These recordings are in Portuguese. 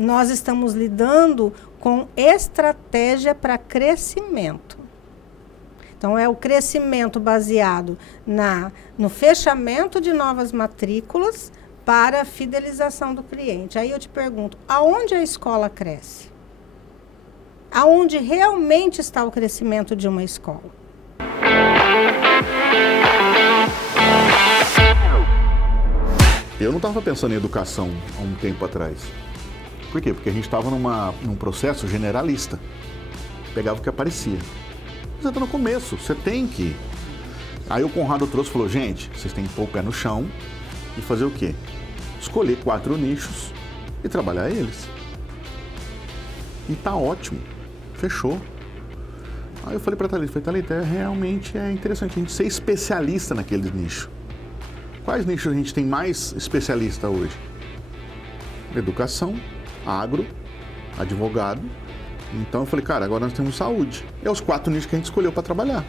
nós estamos lidando com estratégia para crescimento. Então, é o crescimento baseado no fechamento de novas matrículas para a fidelização do cliente. Aí eu te pergunto, aonde a escola cresce? Aonde realmente está o crescimento de uma escola? Eu não estava pensando em educação há um tempo atrás. Por quê? Porque a gente estava num processo generalista. Pegava o que aparecia. Você está no começo, você tem que... Aí o Conrado trouxe e falou, gente, vocês têm que pôr o pé no chão e fazer o quê? Escolher 4 nichos e trabalhar eles. E tá ótimo. Fechou. Aí eu falei para a Thalita, realmente é interessante a gente ser especialista naqueles nichos. Quais nichos a gente tem mais especialista hoje? Educação, agro, advogado. Então eu falei, cara, agora nós temos saúde. É os 4 nichos que a gente escolheu para trabalhar.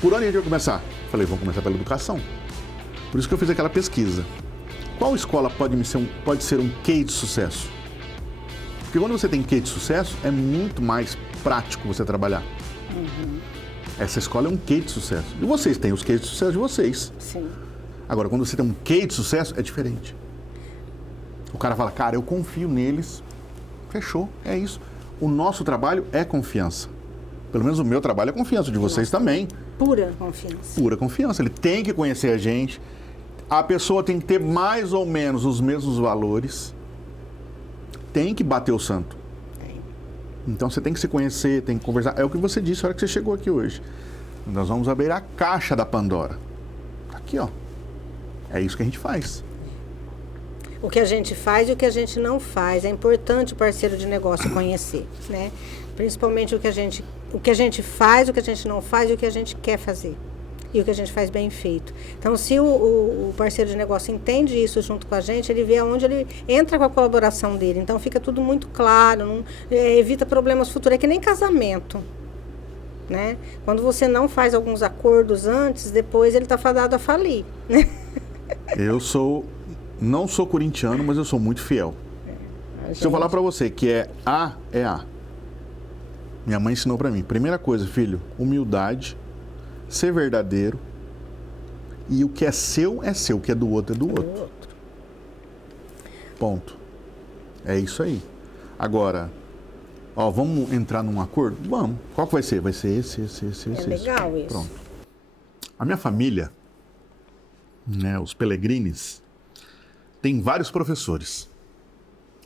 Por onde a gente vai começar? Falei, vamos começar pela educação. Por isso que eu fiz aquela pesquisa. Qual escola pode ser um case de sucesso? Porque quando você tem case de sucesso, é muito mais prático você trabalhar. Uhum. Essa escola é um case de sucesso. E vocês têm os cases de sucesso de vocês. Sim. Agora, quando você tem um case de sucesso, é diferente. O cara fala, cara, eu confio neles. Fechou, é isso. O nosso trabalho é confiança. Pelo menos o meu trabalho é confiança, de vocês também. Pura confiança. Pura confiança. Ele tem que conhecer a gente. A pessoa tem que ter mais ou menos os mesmos valores. Tem que bater o santo. Então você tem que se conhecer, tem que conversar. É o que você disse na hora que você chegou aqui hoje. Nós vamos abrir a caixa da Pandora. Aqui, ó. É isso que a gente faz. O que a gente faz e o que a gente não faz. É importante o parceiro de negócio conhecer, né? Principalmente o que a gente faz, o que a gente não faz e o que a gente quer fazer. E o que a gente faz bem feito. Então, se o parceiro de negócio entende isso junto com a gente, ele vê aonde ele entra com a colaboração dele. Então, fica tudo muito claro, evita problemas futuros. É que nem casamento, né? Quando você não faz alguns acordos antes, depois ele está fadado a falir, né? Não sou corintiano, mas eu sou muito fiel. Se eu falar para você que é A, é A. Minha mãe ensinou para mim. Primeira coisa, filho, humildade, ser verdadeiro, e o que é seu, o que é do outro é do outro. Ponto. É isso aí. Agora, ó, vamos entrar num acordo? Vamos. Qual que vai ser? Vai ser esse. É legal isso. Pronto. A minha família, né, os Pellegrines, tem vários professores.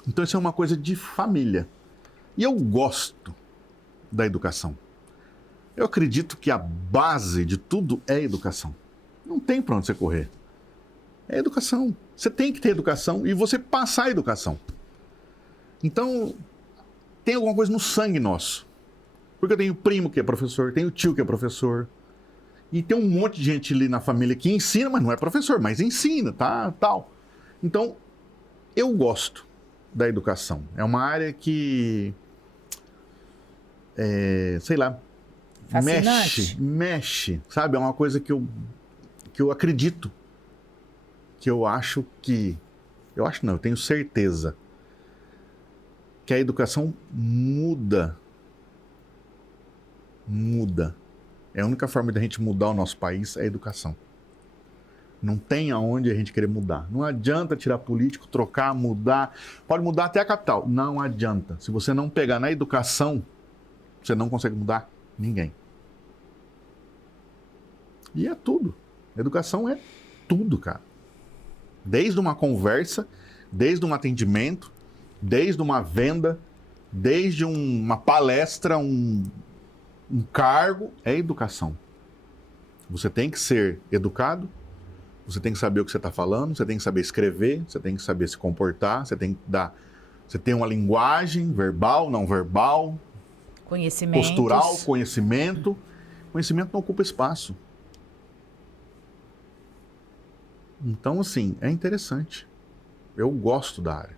Então isso é uma coisa de família. E eu gosto da educação. Eu acredito que a base de tudo é educação. Não tem para onde você correr. É educação. Você tem que ter educação e você passar a educação. Então, tem alguma coisa no sangue nosso. Porque eu tenho primo que é professor, tenho tio que é professor. E tem um monte de gente ali na família que ensina, mas não é professor, mas ensina, tá, tal. Então, eu gosto da educação. É uma área que, sei lá, mexe, sabe? É uma coisa que eu acredito, que eu tenho certeza que a educação muda. É a única forma de a gente mudar o nosso país é a educação. Não tem aonde a gente querer mudar. Não adianta tirar político, trocar, mudar. Pode mudar até a capital. Não adianta. Se você não pegar na educação, você não consegue mudar ninguém. E é tudo. Educação é tudo, cara. Desde uma conversa, desde um atendimento, desde uma venda, desde uma palestra, um cargo, é educação. Você tem que ser educado, você tem que saber o que você está falando, você tem que saber escrever, você tem que saber se comportar, você tem uma linguagem verbal, não verbal, postural, conhecimento. Conhecimento não ocupa espaço. Então, assim, é interessante. Eu gosto da área.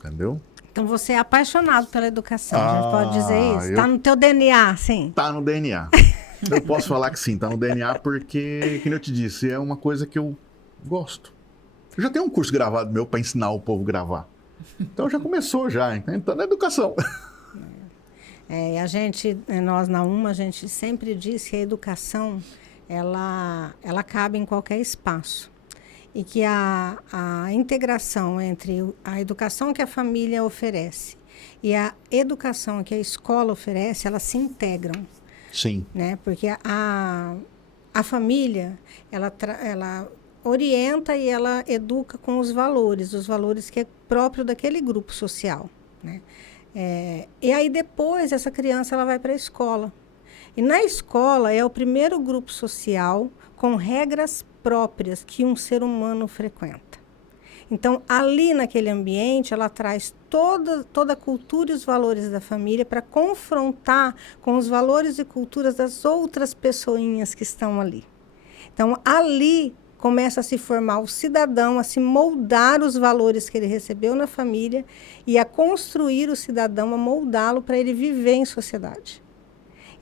Entendeu? Então você é apaixonado pela educação, a gente pode dizer isso? Está no teu DNA, sim? Está no DNA. Eu posso falar que sim, está no DNA porque, como eu te disse, é uma coisa que eu gosto. Eu já tenho um curso gravado meu para ensinar o povo a gravar. Então já começou já, então na educação. Nós na UMA, a gente sempre diz que a educação, ela cabe em qualquer espaço. E que a integração entre a educação que a família oferece e a educação que a escola oferece, elas se integram. Sim. Né? Porque a família, ela orienta e ela educa com os valores que é próprio daquele grupo social, né? E aí depois essa criança ela vai para a escola. E na escola é o primeiro grupo social com regras próprias que um ser humano frequenta. Então, ali naquele ambiente, ela traz toda a cultura e os valores da família para confrontar com os valores e culturas das outras pessoinhas que estão ali. Então, ali começa a se formar o cidadão, a se moldar os valores que ele recebeu na família e a construir o cidadão, a moldá-lo para ele viver em sociedade.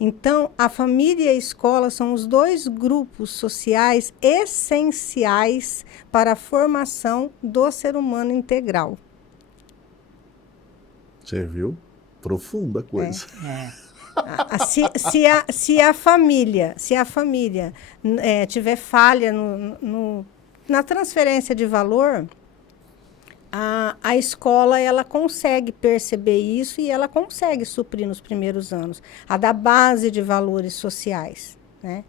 Então, a família e a escola são os dois grupos sociais essenciais para a formação do ser humano integral. Você viu? Profunda coisa. Se a família tiver falha na transferência de valor, a escola ela consegue perceber isso e ela consegue suprir nos primeiros anos, a dar base de valores sociais, né?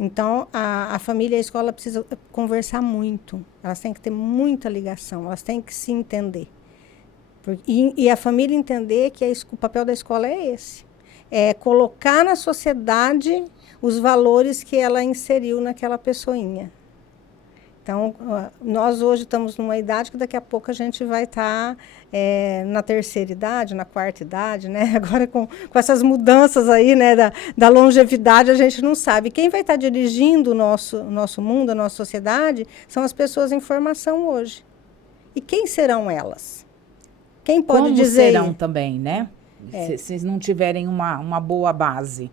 Então, a família e a escola precisam conversar muito, elas têm que ter muita ligação, elas têm que se entender. E a família entender que o papel da escola é esse. É colocar na sociedade os valores que ela inseriu naquela pessoinha. Então, nós hoje estamos numa idade que daqui a pouco a gente vai estar na terceira idade, na quarta idade, né? Agora com essas mudanças aí, né, da longevidade, a gente não sabe. Quem vai estar dirigindo o nosso mundo, a nossa sociedade, são as pessoas em formação hoje. E quem serão elas? Quem pode Como dizer... serão também, né? Se não tiverem uma boa base.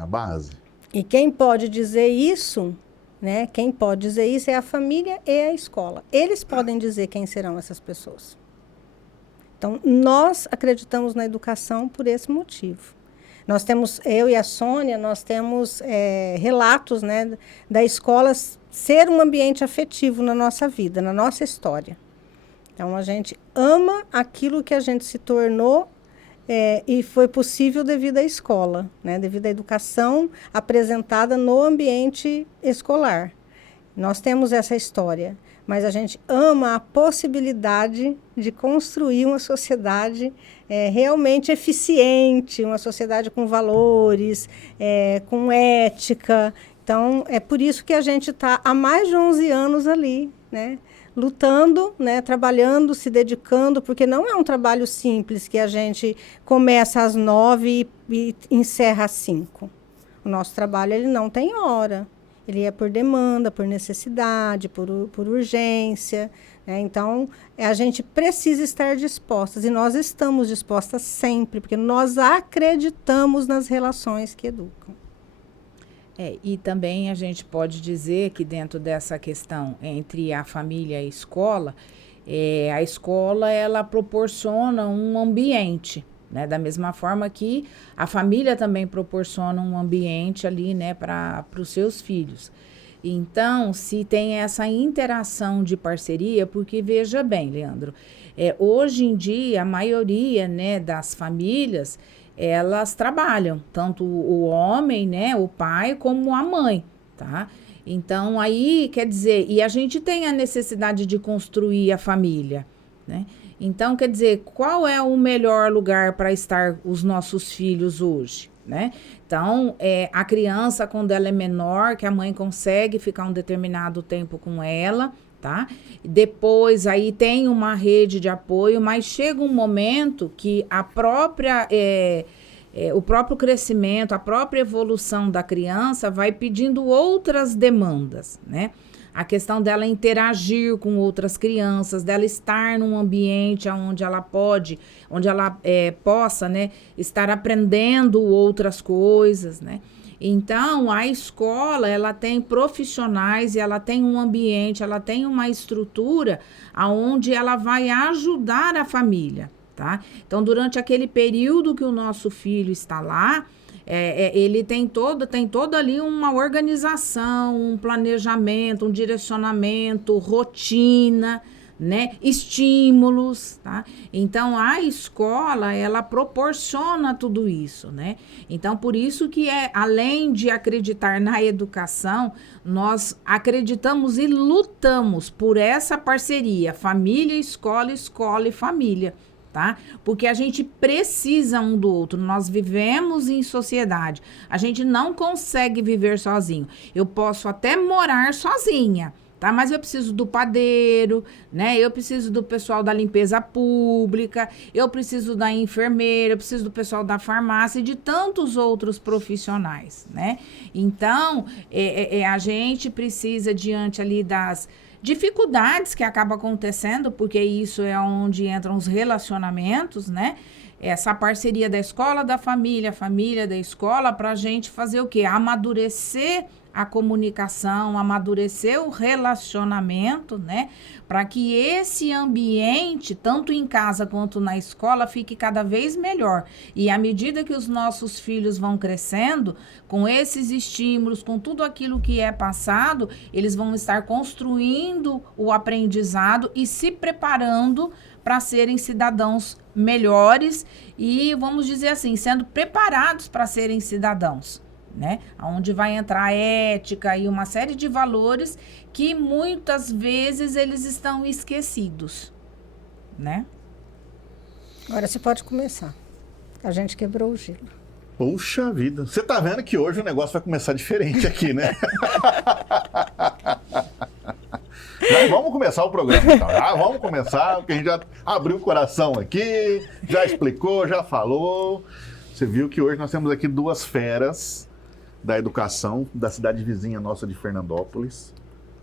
A base. E quem pode dizer isso, né? Quem pode dizer isso é a família e a escola. Eles podem dizer quem serão essas pessoas. Então, nós acreditamos na educação por esse motivo. Nós temos, eu e a Sônia, nós temos relatos, né, da escola ser um ambiente afetivo na nossa vida, na nossa história. Então, a gente ama aquilo que a gente se tornou e foi possível devido à escola, né? Devido à educação apresentada no ambiente escolar. Nós temos essa história, mas a gente ama a possibilidade de construir uma sociedade realmente eficiente, uma sociedade com valores, com ética. Então, é por isso que a gente está há mais de 11 anos ali, né? Lutando, né, trabalhando, se dedicando, porque não é um trabalho simples que a gente começa às 9 e encerra às 5. O nosso trabalho ele não tem hora, ele é por demanda, por necessidade, por urgência, né? Então, a gente precisa estar dispostas, e nós estamos dispostas sempre, porque nós acreditamos nas relações que educam. E também a gente pode dizer que dentro dessa questão entre a família e a escola ela proporciona um ambiente, né? Da mesma forma que a família também proporciona um ambiente ali, né, para os seus filhos. Então, se tem essa interação de parceria, porque veja bem, Leandro, hoje em dia a maioria, né, das famílias elas trabalham, tanto o homem, né, o pai, como a mãe, tá? Então, aí, quer dizer, e a gente tem a necessidade de construir a família, né? Então, quer dizer, qual é o melhor lugar para estar os nossos filhos hoje, né? Então, a criança, quando ela é menor, que a mãe consegue ficar um determinado tempo com ela, tá? Depois, aí tem uma rede de apoio, mas chega um momento que a própria, o próprio crescimento, a própria evolução da criança vai pedindo outras demandas, né? A questão dela interagir com outras crianças, dela estar num ambiente onde ela possa, né, estar aprendendo outras coisas, né? Então, a escola, ela tem profissionais, ela tem um ambiente, ela tem uma estrutura onde ela vai ajudar a família, tá? Então, durante aquele período que o nosso filho está lá, ele tem toda ali uma organização, um planejamento, um direcionamento, rotina, né? Estímulos, tá? Então, a escola, ela proporciona tudo isso, né? Então, por isso que além de acreditar na educação, nós acreditamos e lutamos por essa parceria, família, escola e família, tá? Porque a gente precisa um do outro, nós vivemos em sociedade, a gente não consegue viver sozinho. Eu posso até morar sozinha, tá? Mas eu preciso do padeiro, né? Eu preciso do pessoal da limpeza pública, eu preciso da enfermeira, eu preciso do pessoal da farmácia e de tantos outros profissionais, né? Então, a gente precisa, diante ali das dificuldades que acabam acontecendo, porque isso é onde entram os relacionamentos, né? Essa parceria da escola, da família da escola, para a gente fazer o quê? Amadurecer a comunicação, amadurecer o relacionamento, né? Para que esse ambiente, tanto em casa quanto na escola, fique cada vez melhor. E à medida que os nossos filhos vão crescendo, com esses estímulos, com tudo aquilo que é passado, eles vão estar construindo o aprendizado e se preparando para serem cidadãos melhores e, vamos dizer assim, sendo preparados para serem cidadãos, né? Onde vai entrar a ética e uma série de valores que muitas vezes eles estão esquecidos, né? Agora você pode começar. A gente quebrou o gelo. Puxa vida. Você tá vendo que hoje o negócio vai começar diferente aqui, né? Mas vamos começar o programa, então. Vamos começar, porque a gente já abriu o coração aqui, já explicou, já falou. Você viu que hoje nós temos aqui duas feras da educação da cidade vizinha nossa de Fernandópolis.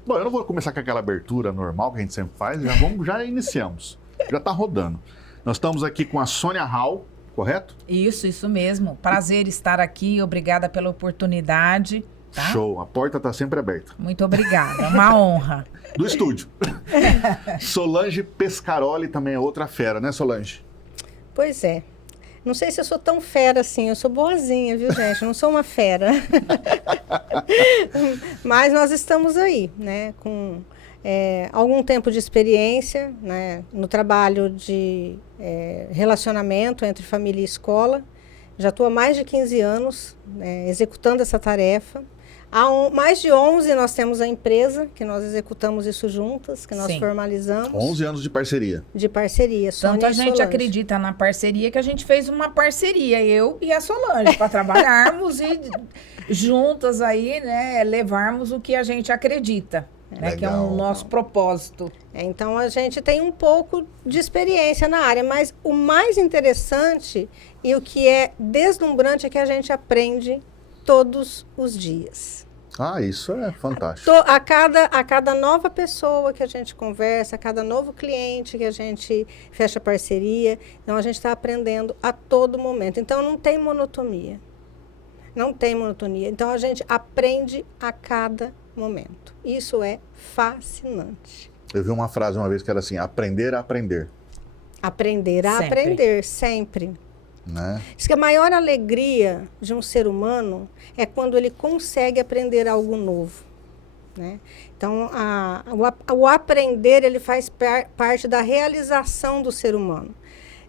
Bom, eu não vou começar com aquela abertura normal que a gente sempre faz, já iniciamos, já está rodando. Nós estamos aqui com a Sônia Hall, correto? Isso mesmo. Prazer estar aqui, obrigada pela oportunidade. Tá? Show, a porta está sempre aberta. Muito obrigada, uma honra. Do estúdio. Solange Pescaroli também é outra fera, né, Solange? Pois é. Não sei se eu sou tão fera assim, eu sou boazinha, viu, gente? Eu não sou uma fera. Mas nós estamos aí, né, com algum tempo de experiência, né, no trabalho de relacionamento entre família e escola. Já estou há mais de 15 anos executando essa tarefa. Há mais de 11 nós temos a empresa, que nós executamos isso juntas, que nós formalizamos. 11 anos de parceria. De parceria, Sônia. Tanto a gente acredita na parceria que a gente fez uma parceria, eu e a Solange, para trabalharmos e juntas aí, né, levarmos o que a gente acredita, né, que é o nosso propósito. Então a gente tem um pouco de experiência na área, mas o mais interessante e o que é deslumbrante é que a gente aprende todos os dias. Ah, isso é fantástico. A cada nova pessoa que a gente conversa, a cada novo cliente que a gente fecha parceria, então a gente está aprendendo a todo momento. Então não tem monotonia. Não tem monotonia. Então a gente aprende a cada momento. Isso é fascinante. Eu vi uma frase uma vez que era assim, aprender a aprender. Aprender a aprender, sempre. Né? Diz que a maior alegria de um ser humano é quando ele consegue aprender algo novo, né? Então, o aprender, ele faz parte da realização do ser humano.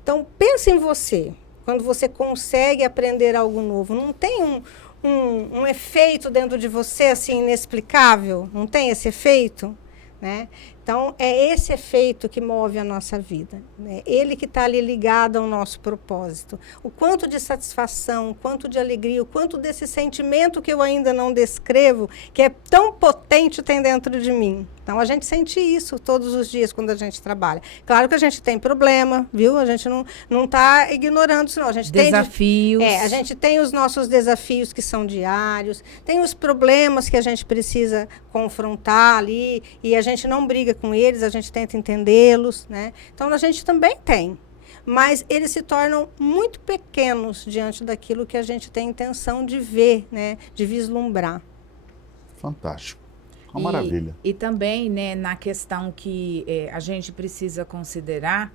Então, pense em você, quando você consegue aprender algo novo. Não tem um efeito dentro de você, assim, inexplicável? Não tem esse efeito, né? Então, é esse efeito que move a nossa vida, né? Ele que está ali ligado ao nosso propósito. O quanto de satisfação, o quanto de alegria, o quanto desse sentimento que eu ainda não descrevo, que é tão potente, tem dentro de mim. Então, a gente sente isso todos os dias quando a gente trabalha. Claro que a gente tem problema, viu? A gente não está ignorando isso, não. A gente desafios. A gente tem os nossos desafios que são diários, tem os problemas que a gente precisa confrontar ali, e a gente não briga com eles, a gente tenta entendê-los, né? Então, a gente também tem. mas eles se tornam muito pequenos diante daquilo que a gente tem intenção de ver, né, de vislumbrar. Fantástico. Uma maravilha. E também, né, na questão que a gente precisa considerar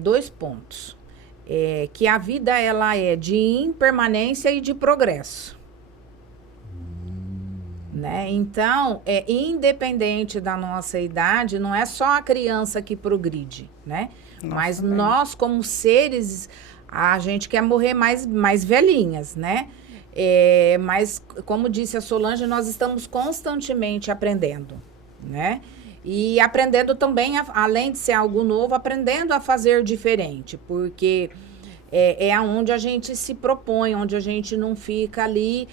2 pontos. Que a vida ela é de impermanência e de progresso. Né? Então, independente da nossa idade, não é só a criança que progride, né? Mas nós, como seres, a gente quer morrer mais velhinhas, né? Mas, como disse a Solange, nós estamos constantemente aprendendo, né? E aprendendo também, além de ser algo novo, aprendendo a fazer diferente, porque é onde a gente se propõe, onde a gente não fica ali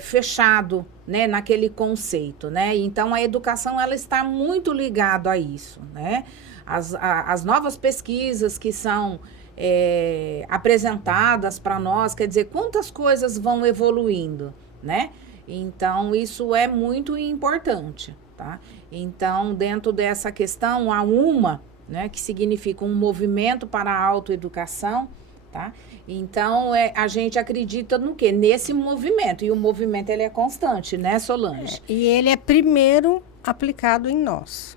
fechado, né, naquele conceito, né? Então, a educação, ela está muito ligada a isso, né? As novas pesquisas que são apresentadas para nós, quer dizer, quantas coisas vão evoluindo, né? Então, isso é muito importante, tá? Então, dentro dessa questão, a UMA, né, que significa um movimento para a autoeducação, tá? Então, a gente acredita no quê? Nesse movimento. E o movimento, ele é constante, né, Solange? E ele é primeiro aplicado em nós.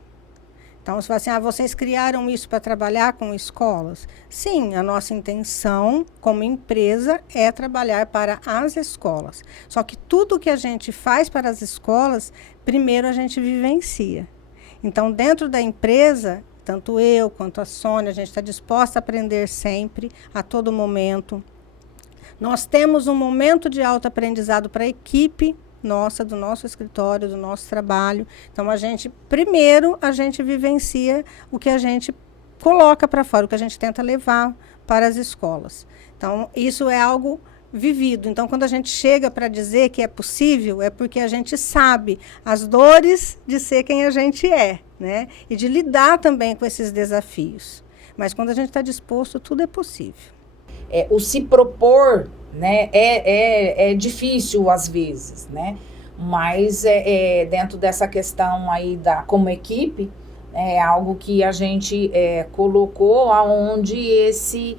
Então, você fala assim, vocês criaram isso para trabalhar com escolas? Sim, a nossa intenção como empresa é trabalhar para as escolas. Só que tudo que a gente faz para as escolas, primeiro a gente vivencia. Então, dentro da empresa, tanto eu quanto a Sônia, a gente está disposta a aprender sempre, a todo momento. Nós temos um momento de autoaprendizado para a equipe nossa, do nosso escritório, do nosso trabalho. Então, primeiro, a gente vivencia o que a gente coloca para fora, o que a gente tenta levar para as escolas. Então, isso é algo vivido. Então, quando a gente chega para dizer que é possível, é porque a gente sabe as dores de ser quem a gente é, né? E de lidar também com esses desafios. Mas quando a gente está disposto, tudo é possível. O se propor, né, é difícil às vezes, né? Mas dentro dessa questão aí como equipe, é algo que a gente colocou aonde esse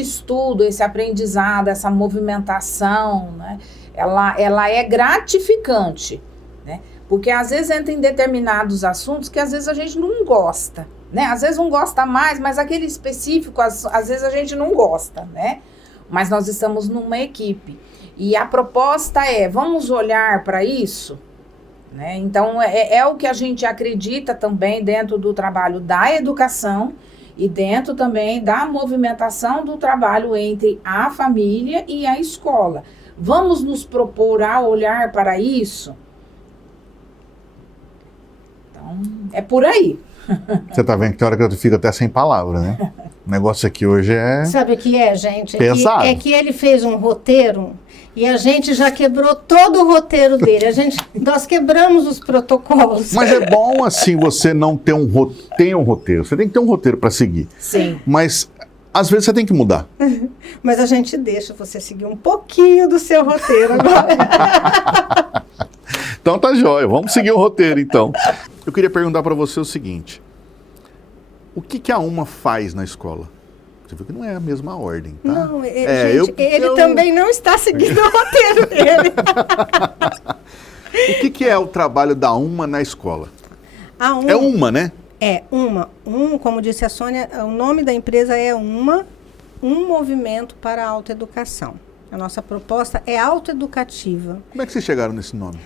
estudo, esse aprendizado, essa movimentação, né, ela é gratificante, né? Porque às vezes entra em determinados assuntos que às vezes a gente não gosta, né? Às vezes não gosta mais, mas aquele específico, às vezes a gente não gosta, né? Mas nós estamos numa equipe. E a proposta vamos olhar para isso, né? Então, é o que a gente acredita também dentro do trabalho da educação e dentro também da movimentação do trabalho entre a família e a escola. Vamos nos propor a olhar para isso? Então, é por aí. Você tá vendo que tem hora que eu fico até sem palavra, né? O negócio aqui hoje é... Sabe o que é, gente? Pesado. É que ele fez um roteiro e a gente já quebrou todo o roteiro dele. Nós quebramos os protocolos. Mas é bom, assim, você não ter um roteiro. Você tem que ter um roteiro para seguir. Sim. Mas, às vezes, você tem que mudar. Mas a gente deixa você seguir um pouquinho do seu roteiro agora. Então tá jóia, vamos seguir o roteiro, então. Eu queria perguntar para você o seguinte. O que a UMA faz na escola? Você viu que não é a mesma ordem, tá? Não, ele também não está seguindo o roteiro dele. O que é o trabalho da UMA na escola? A UMA, é UMA, né? É, UMA. Como disse a Sônia, o nome da empresa é UMA, um movimento para a autoeducação. A nossa proposta é autoeducativa. Como é que vocês chegaram nesse nome?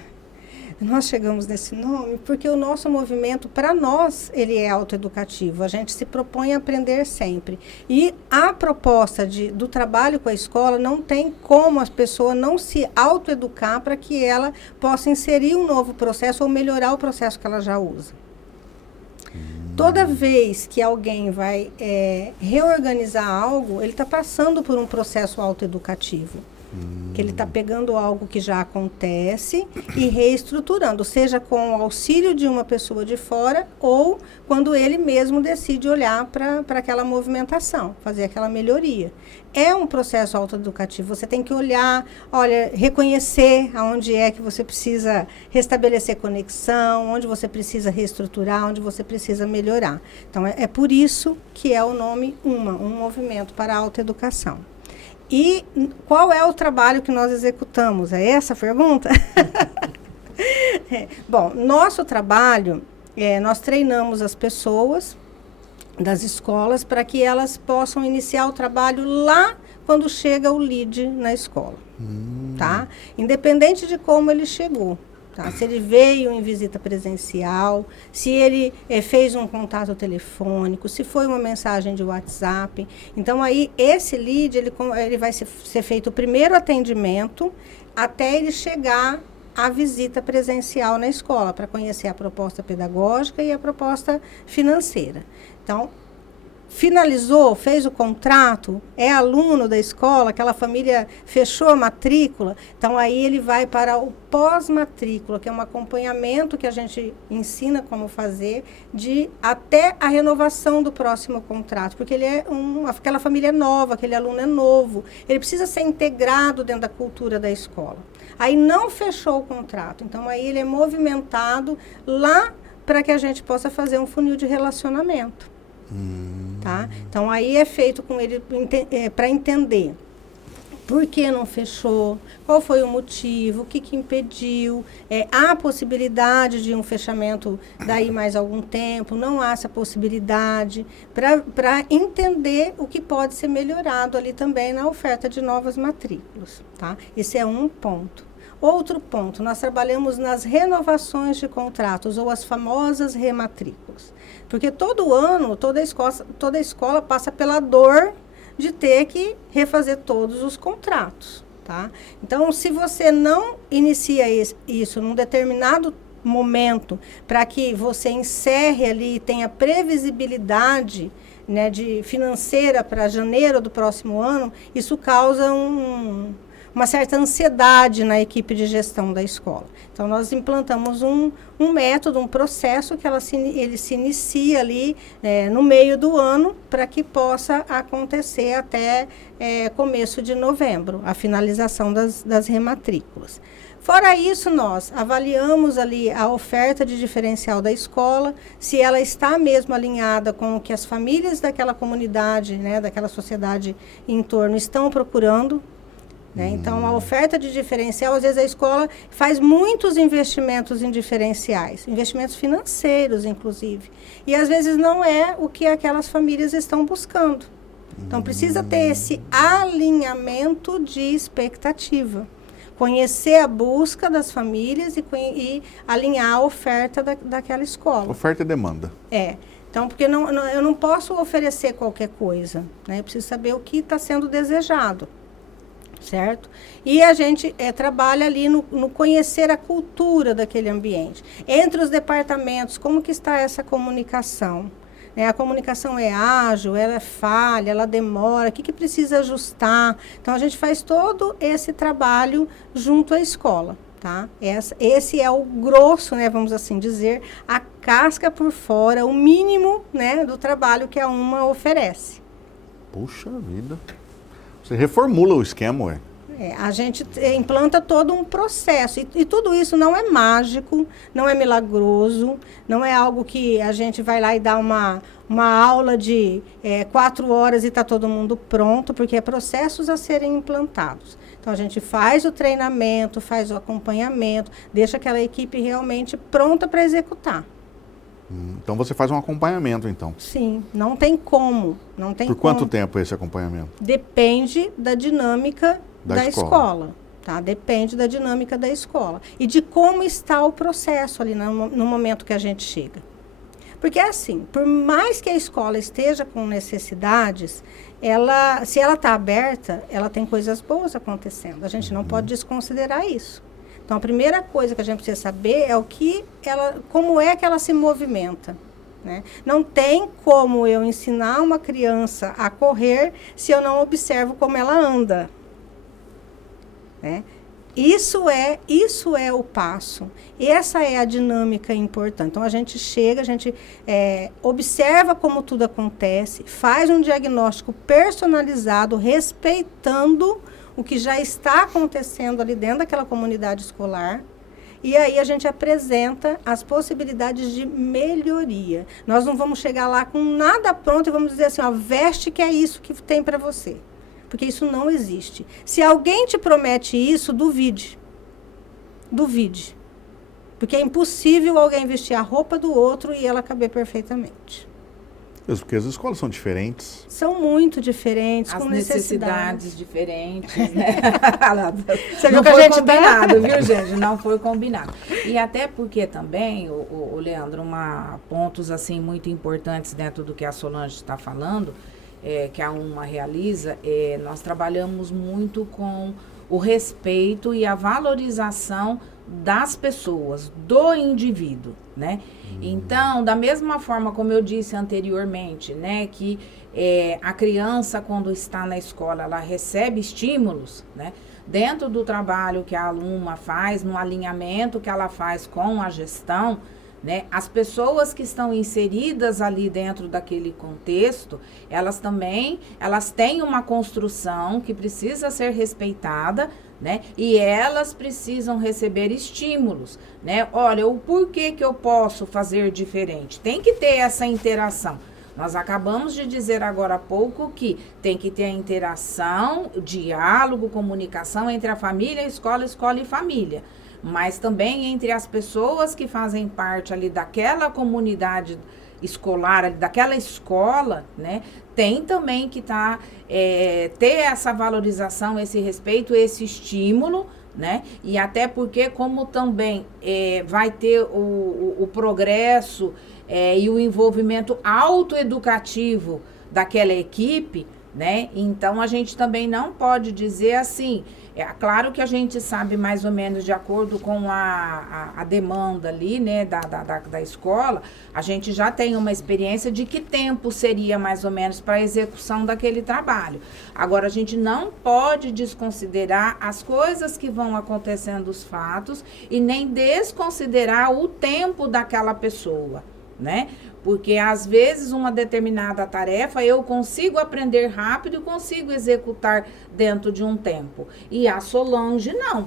Nós chegamos nesse nome porque o nosso movimento, para nós, ele é autoeducativo. A gente se propõe a aprender sempre. E a proposta do trabalho com a escola não tem como a pessoa não se autoeducar para que ela possa inserir um novo processo ou melhorar o processo que ela já usa. Toda vez que alguém vai reorganizar algo, ele está passando por um processo autoeducativo. Que ele está pegando algo que já acontece e reestruturando, seja com o auxílio de uma pessoa de fora ou quando ele mesmo decide olhar para aquela movimentação, fazer aquela melhoria. É um processo autoeducativo. Você tem que olhar, olha, reconhecer aonde é que você precisa restabelecer conexão, onde você precisa reestruturar, onde você precisa melhorar. Então, é por isso que é o nome um movimento para a autoeducação. E qual é o trabalho que nós executamos? É essa a pergunta? Bom, nosso trabalho, nós treinamos as pessoas das escolas para que elas possam iniciar o trabalho lá quando chega o lead na escola, tá? Independente de como ele chegou. Tá? Se ele veio em visita presencial, se ele fez um contato telefônico, se foi uma mensagem de WhatsApp. Então, aí, esse lead, ele vai ser feito o primeiro atendimento até ele chegar à visita presencial na escola, para conhecer a proposta pedagógica e a proposta financeira. Então, finalizou, fez o contrato, é aluno da escola, aquela família fechou a matrícula, então aí ele vai para o pós-matrícula, que é um acompanhamento que a gente ensina como fazer, até a renovação do próximo contrato, porque ele aquela família é nova, aquele aluno é novo, ele precisa ser integrado dentro da cultura da escola. Aí não fechou o contrato, então aí ele é movimentado lá para que a gente possa fazer um funil de relacionamento. Tá? Então, aí é feito com ele para entender por que não fechou, qual foi o motivo, o que impediu, há possibilidade de um fechamento daí mais algum tempo, não há essa possibilidade, para entender o que pode ser melhorado ali também na oferta de novas matrículas. Tá? Esse é um ponto. Outro ponto, nós trabalhamos nas renovações de contratos, ou as famosas rematrículas. Porque todo ano, toda escola passa pela dor de ter que refazer todos os contratos. Tá? Então, se você não inicia isso num determinado momento, para que você encerre ali e tenha previsibilidade, né, financeira para janeiro do próximo ano, isso causa uma certa ansiedade na equipe de gestão da escola. Então, nós implantamos um método, um processo que ele se inicia ali no meio do ano para que possa acontecer até começo de novembro, a finalização das rematrículas. Fora isso, nós avaliamos ali a oferta de diferencial da escola, se ela está mesmo alinhada com o que as famílias daquela comunidade, né, daquela sociedade em torno estão procurando. Né? Então, a oferta de diferencial, às vezes a escola faz muitos investimentos em diferenciais, investimentos financeiros, inclusive. E, às vezes, não é o que aquelas famílias estão buscando. Então, precisa ter esse alinhamento de expectativa. Conhecer a busca das famílias e alinhar a oferta daquela escola. Oferta e demanda. Então, porque eu não posso oferecer qualquer coisa. Né? Eu preciso saber o que está sendo desejado. Certo? E a gente trabalha ali no conhecer a cultura daquele ambiente. Entre os departamentos, como que está essa comunicação? Né? A comunicação é ágil, ela é falha, ela demora, o que precisa ajustar? Então, a gente faz todo esse trabalho junto à escola. Tá? Esse é o grosso, né, vamos assim dizer, a casca por fora, o mínimo, né, do trabalho que a UMA oferece. Puxa vida! Você reformula o esquema, ué. A gente implanta todo um processo. E tudo isso não é mágico, não é milagroso, não é algo que a gente vai lá e dá uma aula de 4 horas e está todo mundo pronto, porque é processos a serem implantados. Então, a gente faz o treinamento, faz o acompanhamento, deixa aquela equipe realmente pronta para executar. Então, você faz um acompanhamento, então? Sim, não tem como. Por quanto tempo esse acompanhamento? Depende da dinâmica da escola. Tá? Depende da dinâmica da escola. E de como está o processo ali no momento que a gente chega. Porque, assim, por mais que a escola esteja com necessidades, se ela está aberta, ela tem coisas boas acontecendo. A gente não pode desconsiderar isso. Então, a primeira coisa que a gente precisa saber é como é que ela se movimenta. Né? Não tem como eu ensinar uma criança a correr se eu não observo como ela anda. né? Isso é o passo. Essa é a dinâmica importante. Então, a gente chega, a gente observa como tudo acontece, faz um diagnóstico personalizado, respeitando o que já está acontecendo ali dentro daquela comunidade escolar. E aí a gente apresenta as possibilidades de melhoria. Nós não vamos chegar lá com nada pronto e vamos dizer assim, ó, veste que é isso que tem para você. Porque isso não existe. Se alguém te promete isso, duvide. Duvide. Porque é impossível alguém vestir a roupa do outro e ela caber perfeitamente. Mesmo porque as escolas são diferentes. São muito diferentes, as com necessidades diferentes, né? Você não viu que a foi gente combinado, viu, gente? Não foi combinado. E até porque também, o Leandro, pontos assim muito importantes dentro do que a Solange está falando, que a UMA realiza, nós trabalhamos muito com o respeito e a valorização das pessoas, do indivíduo, né? Então, da mesma forma como eu disse anteriormente, né, que a criança, quando está na escola, ela recebe estímulos, né? Dentro do trabalho que a UMA faz, no alinhamento que ela faz com a gestão, né, as pessoas que estão inseridas ali dentro daquele contexto, elas têm uma construção que precisa ser respeitada, né, e elas precisam receber estímulos, né? Olha, o porquê que eu posso fazer diferente? Tem que ter essa interação. Nós acabamos de dizer agora há pouco que tem que ter a interação, o diálogo, comunicação entre a família, escola e família. Mas também entre as pessoas que fazem parte ali daquela comunidade escolar, ali daquela escola, né? Tem também que ter essa valorização, esse respeito, esse estímulo, né? E até porque como também vai ter o progresso e o envolvimento autoeducativo daquela equipe, né? Então, a gente também não pode dizer assim, claro que a gente sabe mais ou menos de acordo com a demanda ali, né, da escola, a gente já tem uma experiência de que tempo seria mais ou menos para a execução daquele trabalho. Agora, a gente não pode desconsiderar as coisas que vão acontecendo, os fatos, e nem desconsiderar o tempo daquela pessoa, né? Porque, às vezes, uma determinada tarefa eu consigo aprender rápido e consigo executar dentro de um tempo. E a Solange não,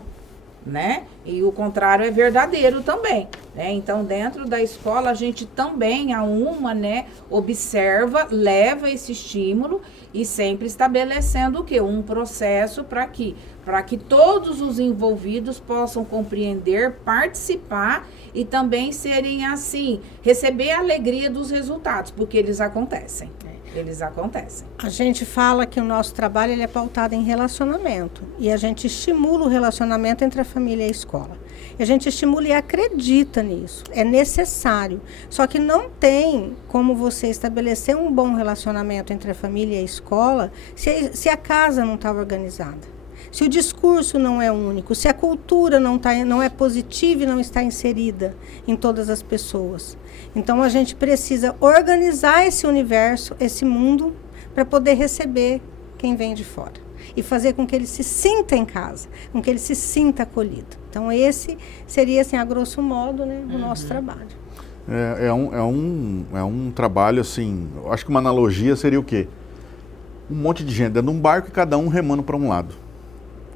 né? E o contrário é verdadeiro também, né? Então, dentro da escola, a gente também, a UMA, né, observa, leva esse estímulo e sempre estabelecendo o quê? Um processo para que todos os envolvidos possam compreender, participar e também serem assim, receber a alegria dos resultados, porque eles acontecem. Eles acontecem. A gente fala que o nosso trabalho ele é pautado em relacionamento. E a gente estimula o relacionamento entre a família e a escola. E a gente estimula e acredita nisso. É necessário. Só que não tem como você estabelecer um bom relacionamento entre a família e a escola se a casa não está organizada. Se o discurso não é único, se a cultura não é positiva e não está inserida em todas as pessoas. Então, a gente precisa organizar esse universo, esse mundo, para poder receber quem vem de fora. E fazer com que ele se sinta em casa, com que ele se sinta acolhido. Então, esse seria, assim, a grosso modo, né, o nosso trabalho. É um trabalho, assim, eu acho que uma analogia seria o quê? Um monte de gente dentro de um barco e cada um remando para um lado.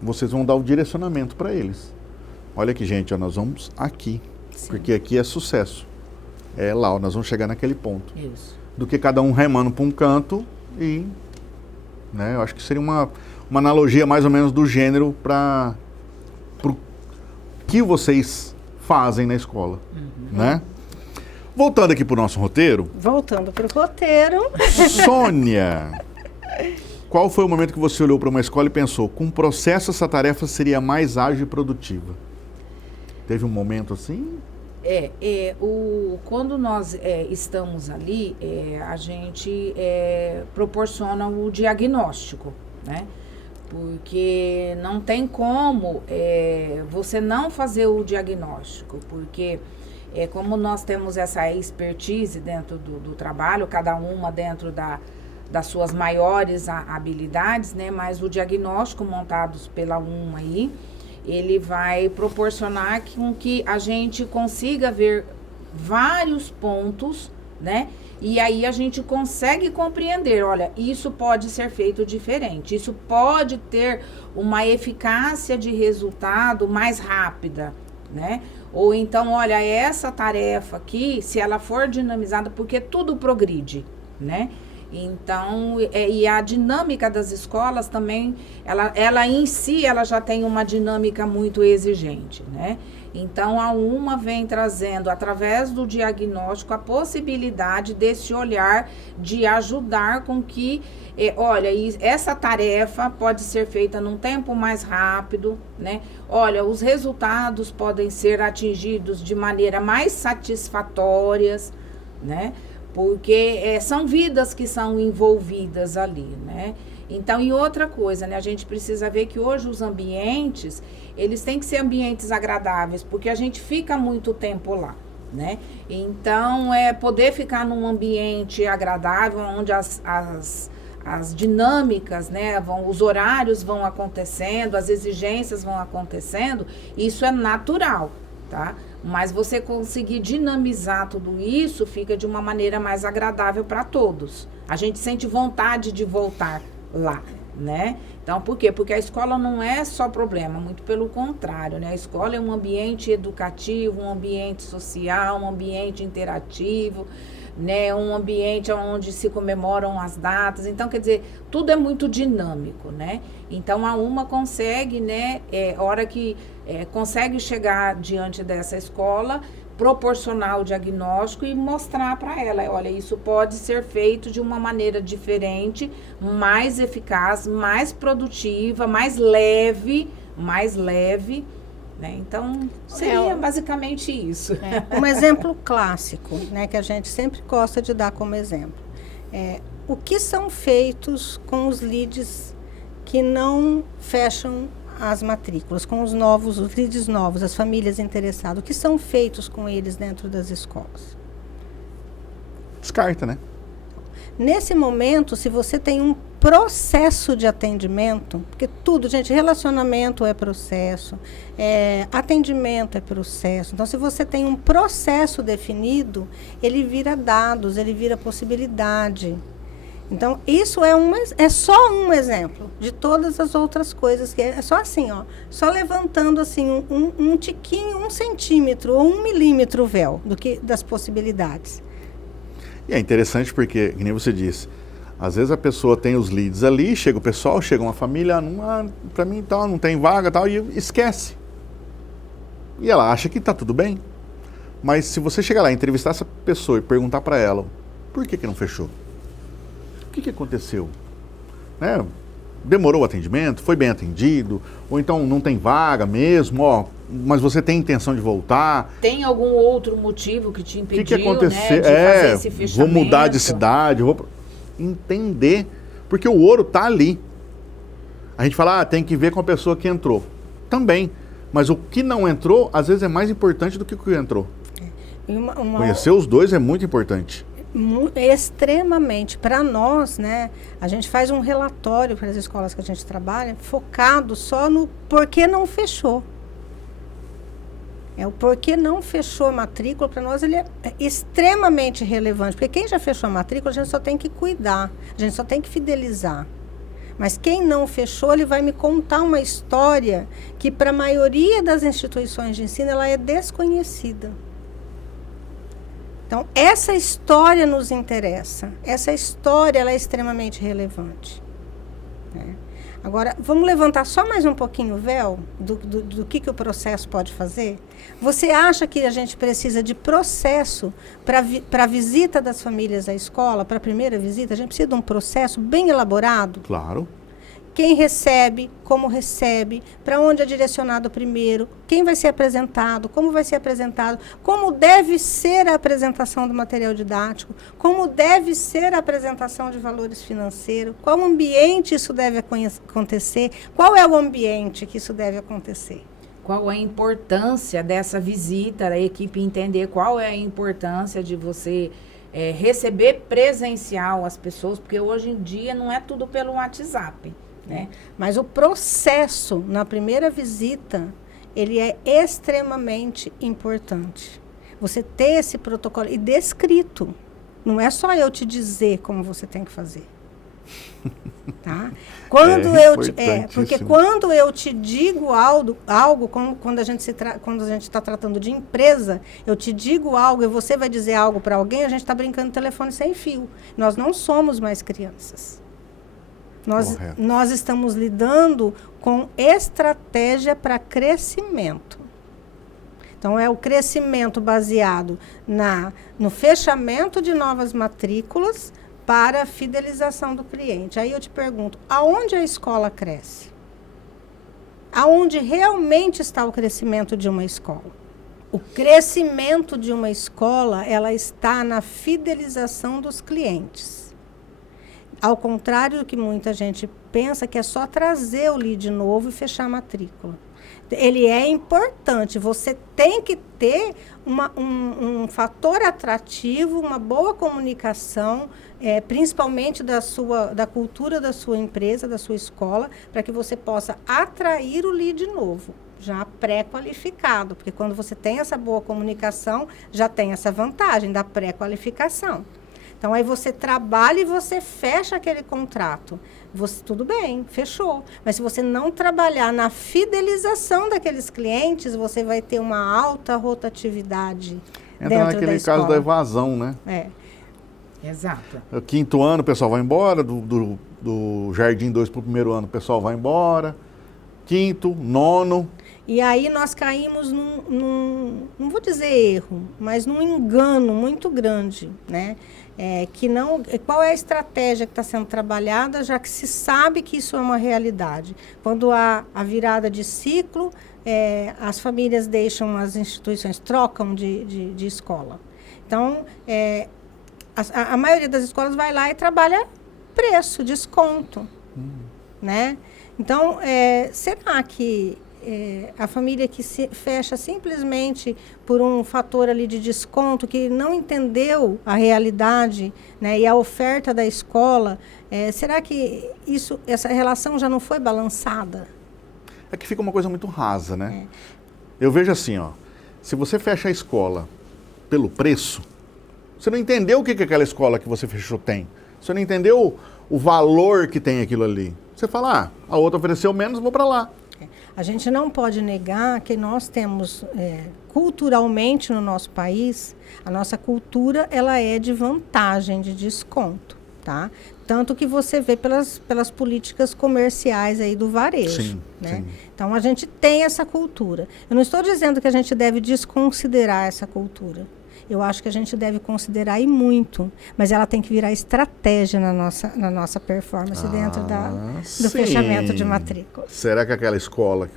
Vocês vão dar o direcionamento para eles. Olha aqui, gente, ó, nós vamos aqui. Sim. Porque aqui é sucesso. É lá, ó, nós vamos chegar naquele ponto. Isso. Do que cada um remando para um canto e... Né, eu acho que seria uma analogia mais ou menos do gênero para o que vocês fazem na escola. Né? Voltando aqui para o nosso roteiro. Voltando para o roteiro. Sônia... Qual foi o momento que você olhou para uma escola e pensou, com um processo essa tarefa seria mais ágil e produtiva? Teve um momento assim? Quando nós estamos ali, a gente proporciona o diagnóstico, né? Porque não tem como você não fazer o diagnóstico, porque como nós temos essa expertise dentro do trabalho, cada uma dentro das suas maiores habilidades, né? Mas o diagnóstico montados pela UMA aí, ele vai proporcionar com que a gente consiga ver vários pontos, né? E aí a gente consegue compreender, olha, isso pode ser feito diferente, isso pode ter uma eficácia de resultado mais rápida, né? Ou então, olha, essa tarefa aqui, se ela for dinamizada, porque tudo progride, né? Então, e a dinâmica das escolas também, ela em si, ela já tem uma dinâmica muito exigente, né? Então, a UMA vem trazendo, através do diagnóstico, a possibilidade desse olhar de ajudar com que, olha, essa tarefa pode ser feita num tempo mais rápido, né? Olha, os resultados podem ser atingidos de maneira mais satisfatórias, né? Porque são vidas que são envolvidas ali, né? Então, e outra coisa, né? A gente precisa ver que hoje os ambientes, eles têm que ser ambientes agradáveis, porque a gente fica muito tempo lá, né? Então, poder ficar num ambiente agradável, onde as dinâmicas, né? Os horários vão acontecendo, as exigências vão acontecendo, isso é natural, tá? Mas você conseguir dinamizar tudo isso, fica de uma maneira mais agradável para todos. A gente sente vontade de voltar lá, né? Então, por quê? Porque a escola não é só problema, muito pelo contrário, né? A escola é um ambiente educativo, um ambiente social, um ambiente interativo, né? Um ambiente onde se comemoram as datas. Então, quer dizer, tudo é muito dinâmico, né? Então, a UMA consegue, né? Hora que consegue chegar diante dessa escola, proporcionar o diagnóstico e mostrar para ela, olha, isso pode ser feito de uma maneira diferente, mais eficaz, mais produtiva, mais leve, né? Então, seria basicamente isso. Um exemplo clássico, né, que a gente sempre gosta de dar como exemplo. O que são feitos com os leads que não fecham as matrículas, com os leads novos, as famílias interessadas, o que são feitos com eles dentro das escolas? Descarta, né? Nesse momento, se você tem um processo de atendimento, porque tudo, gente, relacionamento é processo, atendimento é processo. Então, se você tem um processo definido, ele vira dados, ele vira possibilidade. Então, isso é só um exemplo de todas as outras coisas, que é só assim, ó, só levantando assim um tiquinho, 1 centímetro ou 1 milímetro o véu das possibilidades. E é interessante porque, que nem você disse, às vezes a pessoa tem os leads ali, chega o pessoal, chega uma família, para mim tal, não tem vaga tal, e esquece. E ela acha que está tudo bem. Mas se você chegar lá, entrevistar essa pessoa e perguntar para ela, por que não fechou? O que aconteceu? Né? Demorou o atendimento? Foi bem atendido? Ou então não tem vaga mesmo? Mas você tem intenção de voltar? Tem algum outro motivo que te impediu, que aconteceu? Né, de fazer esse fechamento? Vou mudar de cidade, entender, porque o ouro está ali. A gente fala, tem que ver com a pessoa que entrou. Também, mas o que não entrou, às vezes é mais importante do que o que entrou. Conhecer os dois é muito importante. Extremamente. Para nós, né, a gente faz um relatório para as escolas que a gente trabalha, focado só no porquê não fechou. O porquê não fechou a matrícula, para nós ele é extremamente relevante, porque quem já fechou a matrícula, a gente só tem que cuidar, a gente só tem que fidelizar. Mas quem não fechou, ele vai me contar uma história que para a maioria das instituições de ensino, ela é desconhecida. Então, essa história nos interessa. Essa história ela é extremamente relevante. Né? Agora, vamos levantar só mais um pouquinho o véu do que o processo pode fazer? Você acha que a gente precisa de processo para a visita das famílias à escola, para a primeira visita? A gente precisa de um processo bem elaborado? Claro. Quem recebe, como recebe, para onde é direcionado primeiro, quem vai ser apresentado, como vai ser apresentado, como deve ser a apresentação do material didático, como deve ser a apresentação de valores financeiros, qual ambiente isso deve acontecer, qual é o ambiente que isso deve acontecer. Qual a importância dessa visita, a equipe entender qual é a importância de você receber presencial as pessoas, porque hoje em dia não é tudo pelo WhatsApp, né? Mas o processo na primeira visita, ele é extremamente importante. Você ter esse protocolo e descrito. Não é só eu te dizer como você tem que fazer. Tá? Porque quando eu te digo algo quando a gente está tratando de empresa, eu te digo algo e você vai dizer algo para alguém, a gente está brincando de telefone sem fio. Nós não somos mais crianças. Nós estamos lidando com estratégia para crescimento. Então, é o crescimento baseado no fechamento de novas matrículas para a fidelização do cliente. Aí eu te pergunto, aonde a escola cresce? Aonde realmente está o crescimento de uma escola? O crescimento de uma escola, ela está na fidelização dos clientes. Ao contrário do que muita gente pensa, que é só trazer o lead novo e fechar a matrícula. Ele é importante, você tem que ter um fator atrativo, uma boa comunicação, principalmente da cultura da sua empresa, da sua escola, para que você possa atrair o lead novo, já pré-qualificado, porque quando você tem essa boa comunicação, já tem essa vantagem da pré-qualificação. Então, aí você trabalha e você fecha aquele contrato. Tudo bem, fechou. Mas se você não trabalhar na fidelização daqueles clientes, você vai ter uma alta rotatividade dentro da escola. Entra naquele caso da evasão, né? Exato. O 5º ano o pessoal vai embora, do Jardim 2 para o 1º ano o pessoal vai embora, 5º, 9º. E aí nós caímos não vou dizer erro, mas num engano muito grande, né? Qual é a estratégia que está sendo trabalhada, já que se sabe que isso é uma realidade? Quando há a virada de ciclo, as famílias deixam as instituições, trocam de escola. Então, a maioria das escolas vai lá e trabalha preço, desconto, né? Então, será que a família que se fecha simplesmente por um fator ali de desconto, que não entendeu a realidade, né, e a oferta da escola, será que essa relação já não foi balançada? É que fica uma coisa muito rasa, né? Eu vejo assim, ó, se você fecha a escola pelo preço, você não entendeu o que aquela escola que você fechou tem. Você não entendeu o valor que tem aquilo ali. Você fala, a outra ofereceu menos, vou para lá. A gente não pode negar que nós temos, culturalmente no nosso país, a nossa cultura ela é de vantagem, de desconto, tá? Tanto que você vê pelas políticas comerciais aí do varejo. Sim, né? sim. Então, a gente tem essa cultura. Eu não estou dizendo que a gente deve desconsiderar essa cultura. Eu acho que a gente deve considerar e muito, mas ela tem que virar estratégia na nossa performance dentro do fechamento de matrícula. Será que aquela escola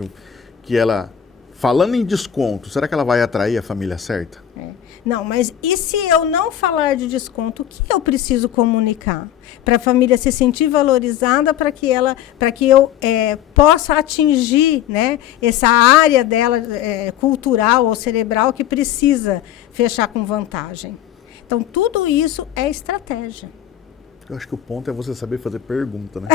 que ela, falando em desconto, será que ela vai atrair a família certa? Não, mas e se eu não falar de desconto, o que eu preciso comunicar? Para a família se sentir valorizada, para que eu possa atingir, né, essa área dela cultural ou cerebral que precisa fechar com vantagem. Então, tudo isso é estratégia. Eu acho que o ponto é você saber fazer pergunta, né?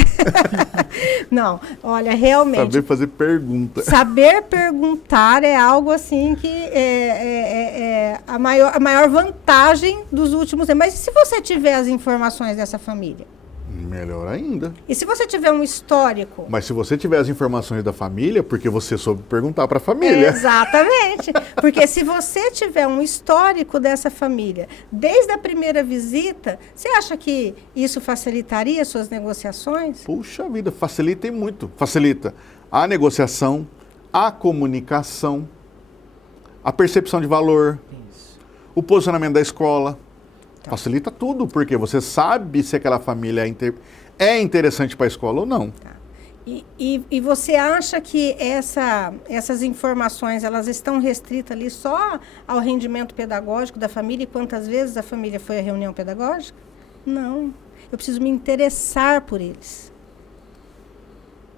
Não, olha, realmente... Saber fazer pergunta. Saber perguntar é algo assim que é a maior vantagem dos últimos anos. Mas e se você tiver as informações dessa família? Melhor ainda. E se você tiver um histórico? Mas se você tiver as informações da família, porque você soube perguntar para a família. Exatamente. Porque se você tiver um histórico dessa família, desde a primeira visita, você acha que isso facilitaria suas negociações? Puxa vida, facilita e muito. Facilita a negociação, a comunicação, a percepção de valor, o posicionamento da escola. Facilita tudo, porque você sabe se aquela família é interessante para a escola ou não. Tá. E você acha que essas informações elas estão restritas ali só ao rendimento pedagógico da família e quantas vezes a família foi à reunião pedagógica? Não. Eu preciso me interessar por eles.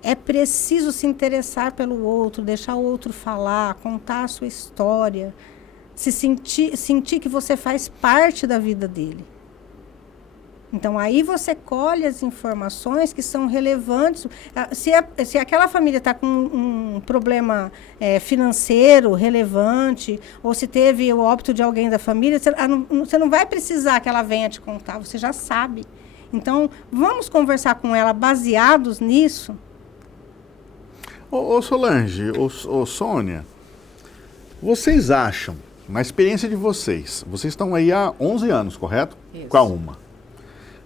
É preciso se interessar pelo outro, deixar o outro falar, contar a sua história. sentir que você faz parte da vida dele. Então, aí você colhe as informações que são relevantes. Se aquela família está com um problema financeiro relevante, ou se teve o óbito de alguém da família, você não vai precisar que ela venha te contar, você já sabe. Então, vamos conversar com ela baseados nisso. Ô Solange, ô Sônia, vocês acham, na experiência de vocês estão aí há 11 anos, correto? Isso. Com a UMA.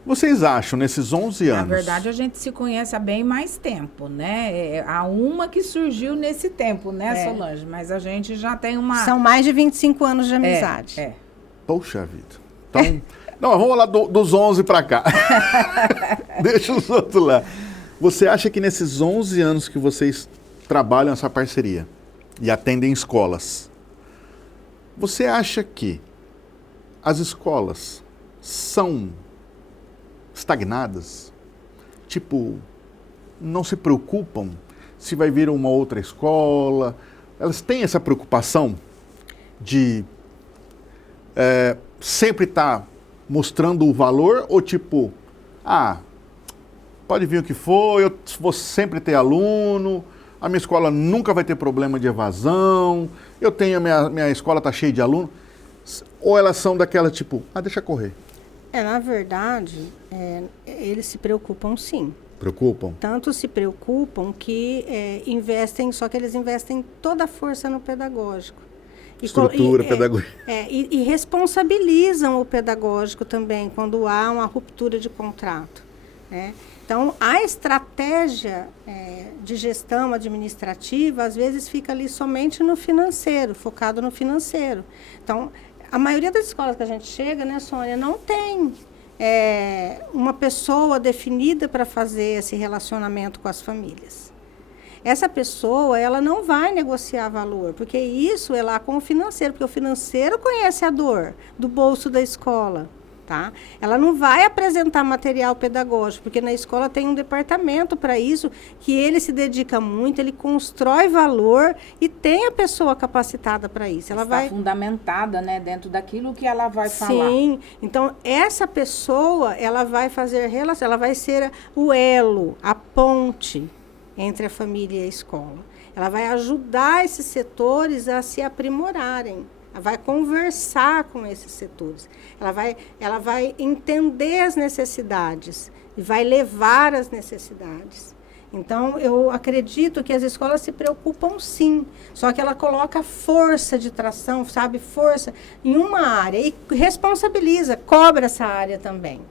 Vocês acham, nesses 11 anos... Na verdade, a gente se conhece há bem mais tempo, né? Há uma que surgiu nesse tempo, né, Solange? Mas a gente já tem uma... São mais de 25 anos de amizade. Poxa vida. Então, não, vamos lá dos 11 para cá. Deixa os outros lá. Você acha que nesses 11 anos que vocês trabalham essa parceria e atendem escolas, você acha que as escolas são estagnadas? Tipo, não se preocupam se vai vir uma outra escola? Elas têm essa preocupação de sempre estar mostrando o valor? Ou tipo, pode vir o que for, eu vou sempre ter aluno, a minha escola nunca vai ter problema de evasão, minha escola está cheia de aluno? Ou elas são daquela tipo, deixa correr? Na verdade, eles se preocupam sim. Preocupam? Tanto se preocupam que só que eles investem toda a força no pedagógico. Estrutura pedagógica. E responsabilizam o pedagógico também quando há uma ruptura de contrato, né? Então, a estratégia de gestão administrativa, às vezes, fica ali somente no financeiro, focado no financeiro. Então, a maioria das escolas que a gente chega, né, Sônia, não tem uma pessoa definida para fazer esse relacionamento com as famílias. Essa pessoa, ela não vai negociar valor, porque isso é lá com o financeiro, porque o financeiro conhece a dor do bolso da escola. Tá? Ela não vai apresentar material pedagógico, porque na escola tem um departamento para isso, que ele se dedica muito, ele constrói valor e tem a pessoa capacitada para isso. Ela vai fundamentada, né, dentro daquilo que ela vai falar. Sim, então essa pessoa, ela vai fazer relação, ela vai ser o elo, a ponte entre a família e a escola. Ela vai ajudar esses setores a se aprimorarem. Ela vai conversar com esses setores. Ela vai entender as necessidades e vai levar as necessidades. Então, eu acredito que as escolas se preocupam sim, só que ela coloca força de tração, sabe, força em uma área e responsabiliza, cobra essa área também.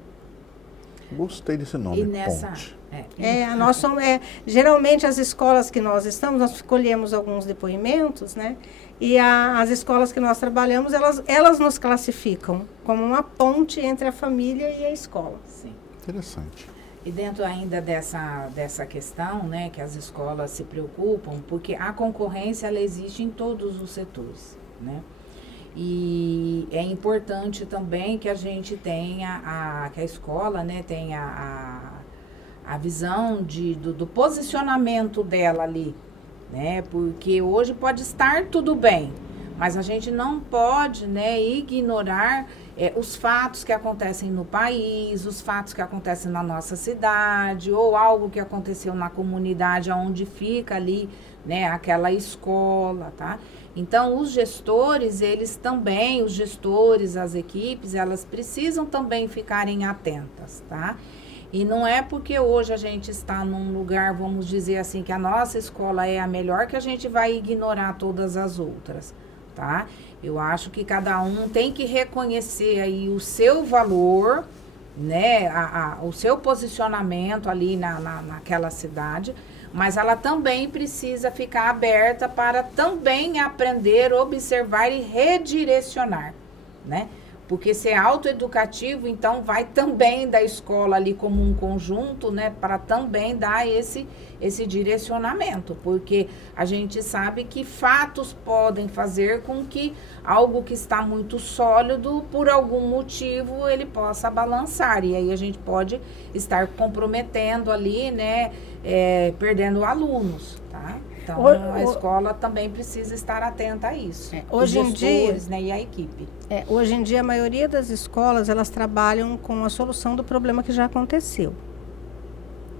Gostei desse nome, e nessa, ponte. Nós somos, geralmente as escolas que nós estamos, nós escolhemos alguns depoimentos, né? E as escolas que nós trabalhamos, elas nos classificam como uma ponte entre a família e a escola. Sim. Interessante. E dentro ainda dessa questão, né, que as escolas se preocupam, porque a concorrência, ela existe em todos os setores, né? E é importante também que a gente tenha, que a escola, né, tenha a visão do posicionamento dela ali, né? Porque hoje pode estar tudo bem, mas a gente não pode, né, ignorar os fatos que acontecem no país, os fatos que acontecem na nossa cidade, ou algo que aconteceu na comunidade onde fica ali, né, aquela escola, tá? Então, os gestores, as equipes, elas precisam também ficarem atentas, tá? E não é porque hoje a gente está num lugar, vamos dizer assim, que a nossa escola é a melhor, que a gente vai ignorar todas as outras, tá? Eu acho que cada um tem que reconhecer aí o seu valor, né? O seu posicionamento ali naquela cidade, mas ela também precisa ficar aberta para também aprender, observar e redirecionar, né? Porque ser autoeducativo, então, vai também da escola ali como um conjunto, né? Para também dar esse direcionamento. Porque a gente sabe que fatos podem fazer com que algo que está muito sólido, por algum motivo, ele possa balançar. E aí a gente pode estar comprometendo ali, né? Perdendo alunos, tá? Então, a escola também precisa estar atenta a isso. Hoje em dia, né, e a equipe. Hoje em dia, a maioria das escolas, elas trabalham com a solução do problema que já aconteceu,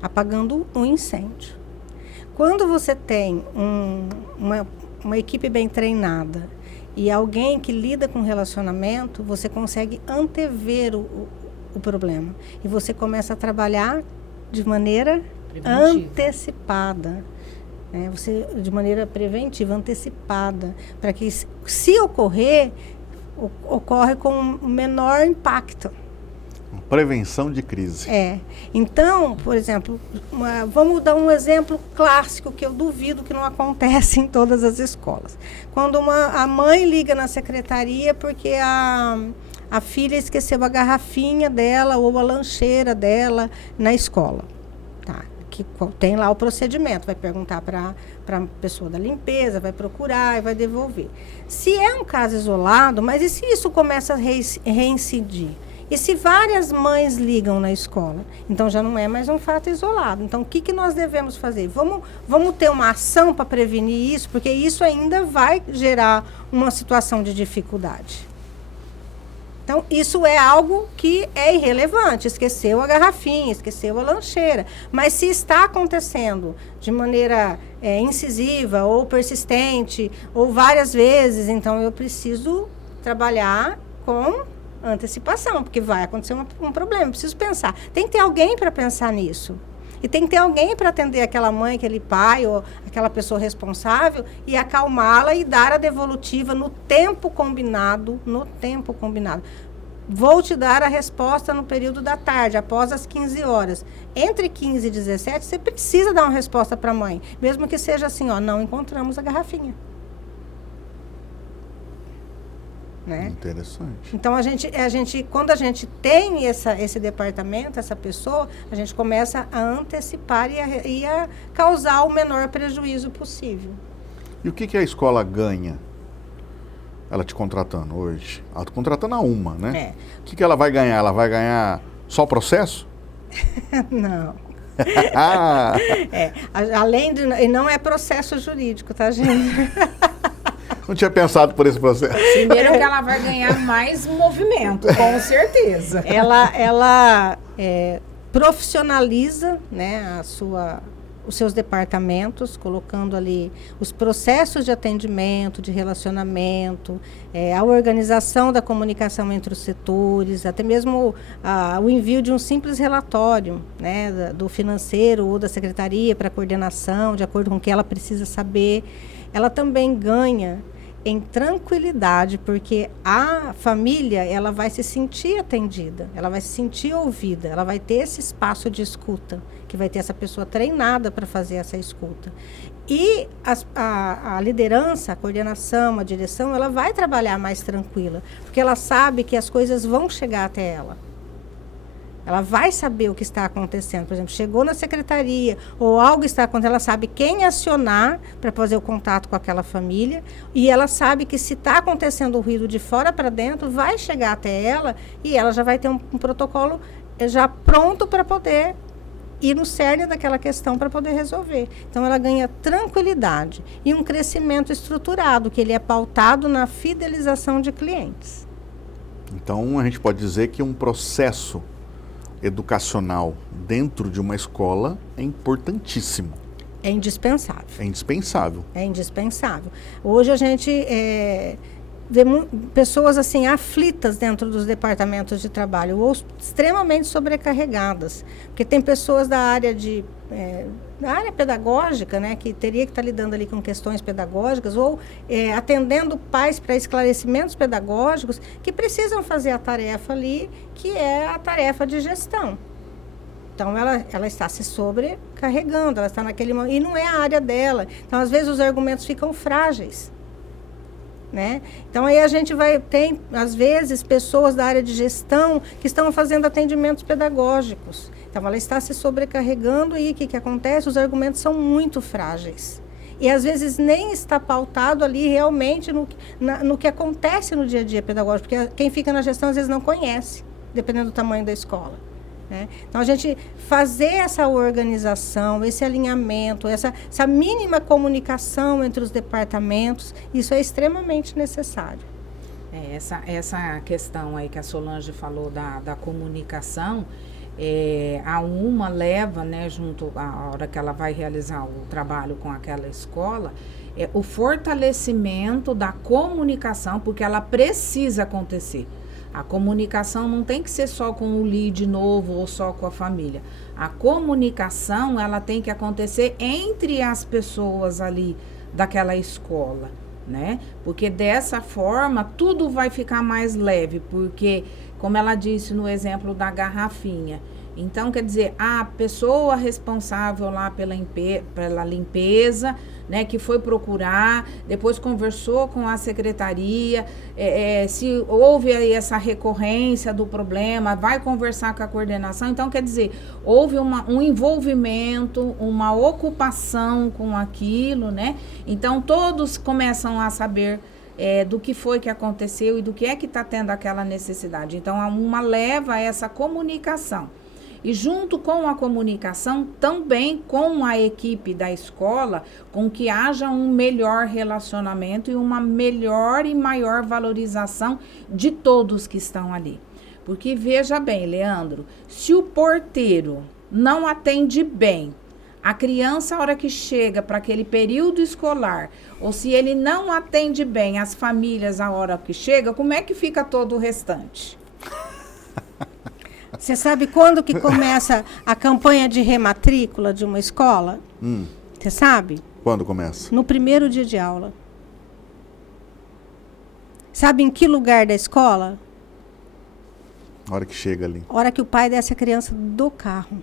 apagando um incêndio. Quando você tem uma equipe bem treinada e alguém que lida com relacionamento, você consegue antever o problema. E você começa a trabalhar de maneira antecipada. Né? De maneira preventiva, antecipada. Para que, se ocorrer, ocorre com um menor impacto. Prevenção de crise. Então, por exemplo, vamos dar um exemplo clássico que eu duvido que não acontece em todas as escolas. Quando a mãe liga na secretaria porque a filha esqueceu a garrafinha dela ou a lancheira dela na escola. Tá? Que tem lá o procedimento, vai perguntar para a pessoa da limpeza, vai procurar e vai devolver. Se é um caso isolado, mas e se isso começa a reincidir? E se várias mães ligam na escola? Então, já não é mais um fato isolado. Então, o que nós devemos fazer? Vamos ter uma ação para prevenir isso, porque isso ainda vai gerar uma situação de dificuldade. Então, isso é algo que é irrelevante. Esqueceu a garrafinha, esqueceu a lancheira. Mas se está acontecendo de maneira incisiva ou persistente, ou várias vezes, então eu preciso trabalhar com antecipação, porque vai acontecer um problema. Eu preciso pensar. Tem que ter alguém para pensar nisso. E tem que ter alguém para atender aquela mãe, aquele pai ou aquela pessoa responsável e acalmá-la e dar a devolutiva no tempo combinado. Vou te dar a resposta no período da tarde, após as 15 horas. Entre 15 e 17, você precisa dar uma resposta para a mãe. Mesmo que seja assim, não encontramos a garrafinha. Né? Interessante. Então, quando a gente tem esse departamento, essa pessoa, a gente começa a antecipar e a causar o menor prejuízo possível. E o que a escola ganha? Ela te contratando hoje? Ela está contratando a uma, né? O que ela vai ganhar? Ela vai ganhar só o processo? Não. Além de... E não é processo jurídico, tá, gente? Não tinha pensado por esse processo. Primeiro que ela vai ganhar mais movimento, com certeza. Ela profissionaliza, né, os seus departamentos, colocando ali os processos de atendimento, de relacionamento, a organização da comunicação entre os setores, até mesmo o envio de um simples relatório, né, do financeiro ou da secretaria para coordenação, de acordo com o que ela precisa saber. Ela também ganha em tranquilidade, porque a família, ela vai se sentir atendida, ela vai se sentir ouvida, ela vai ter esse espaço de escuta, que vai ter essa pessoa treinada para fazer essa escuta. E a liderança, a coordenação, a direção, ela vai trabalhar mais tranquila, porque ela sabe que as coisas vão chegar até ela. Ela vai saber o que está acontecendo. Por exemplo, chegou na secretaria ou algo está acontecendo, ela sabe quem acionar para fazer o contato com aquela família e ela sabe que se está acontecendo o ruído de fora para dentro, vai chegar até ela e ela já vai ter um protocolo já pronto para poder ir no cerne daquela questão para poder resolver. Então, ela ganha tranquilidade e um crescimento estruturado, que ele é pautado na fidelização de clientes. Então, a gente pode dizer que um processo educacional dentro de uma escola é importantíssimo. É indispensável. É indispensável. É indispensável. Hoje a gente vê pessoas assim aflitas dentro dos departamentos de trabalho ou extremamente sobrecarregadas, porque tem pessoas da área pedagógica, né, que teria que estar lidando ali com questões pedagógicas ou atendendo pais para esclarecimentos pedagógicos que precisam fazer a tarefa ali, que é a tarefa de gestão. Então, ela está se sobrecarregando, ela está naquele momento, e não é a área dela. Então, às vezes, os argumentos ficam frágeis. Né? Então, aí a gente tem, às vezes, pessoas da área de gestão que estão fazendo atendimentos pedagógicos. Então, ela está se sobrecarregando e o que acontece? Os argumentos são muito frágeis. E, às vezes, nem está pautado ali realmente no que acontece no dia a dia pedagógico, porque quem fica na gestão, às vezes, não conhece, dependendo do tamanho da escola. né? Então, a gente fazer essa organização, esse alinhamento, essa mínima comunicação entre os departamentos, isso é extremamente necessário. Essa questão aí que a Solange falou da comunicação, a UMA leva, né, junto à hora que ela vai realizar o trabalho com aquela escola, o fortalecimento da comunicação, porque ela precisa acontecer. A comunicação não tem que ser só com o lead novo ou só com a família. A comunicação, ela tem que acontecer entre as pessoas ali daquela escola, né? Porque dessa forma tudo vai ficar mais leve, porque, como ela disse no exemplo da garrafinha, então, quer dizer, a pessoa responsável lá pela limpeza, né, que foi procurar, depois conversou com a secretaria, se houve aí essa recorrência do problema, vai conversar com a coordenação. Então, quer dizer, houve um envolvimento, uma ocupação com aquilo, né? Então, todos começam a saber do que foi que aconteceu e do que é que está tendo aquela necessidade. Então, uma leva a essa comunicação. E junto com a comunicação, também com a equipe da escola, com que haja um melhor relacionamento e uma melhor e maior valorização de todos que estão ali. Porque veja bem, Leandro, se o porteiro não atende bem a criança a hora que chega para aquele período escolar, ou se ele não atende bem as famílias a hora que chega, como é que fica todo o restante? Você sabe quando que começa a campanha de rematrícula de uma escola? Você sabe? Quando começa? No primeiro dia de aula. Sabe em que lugar da escola? A hora que chega ali. A hora que o pai desce a criança do carro.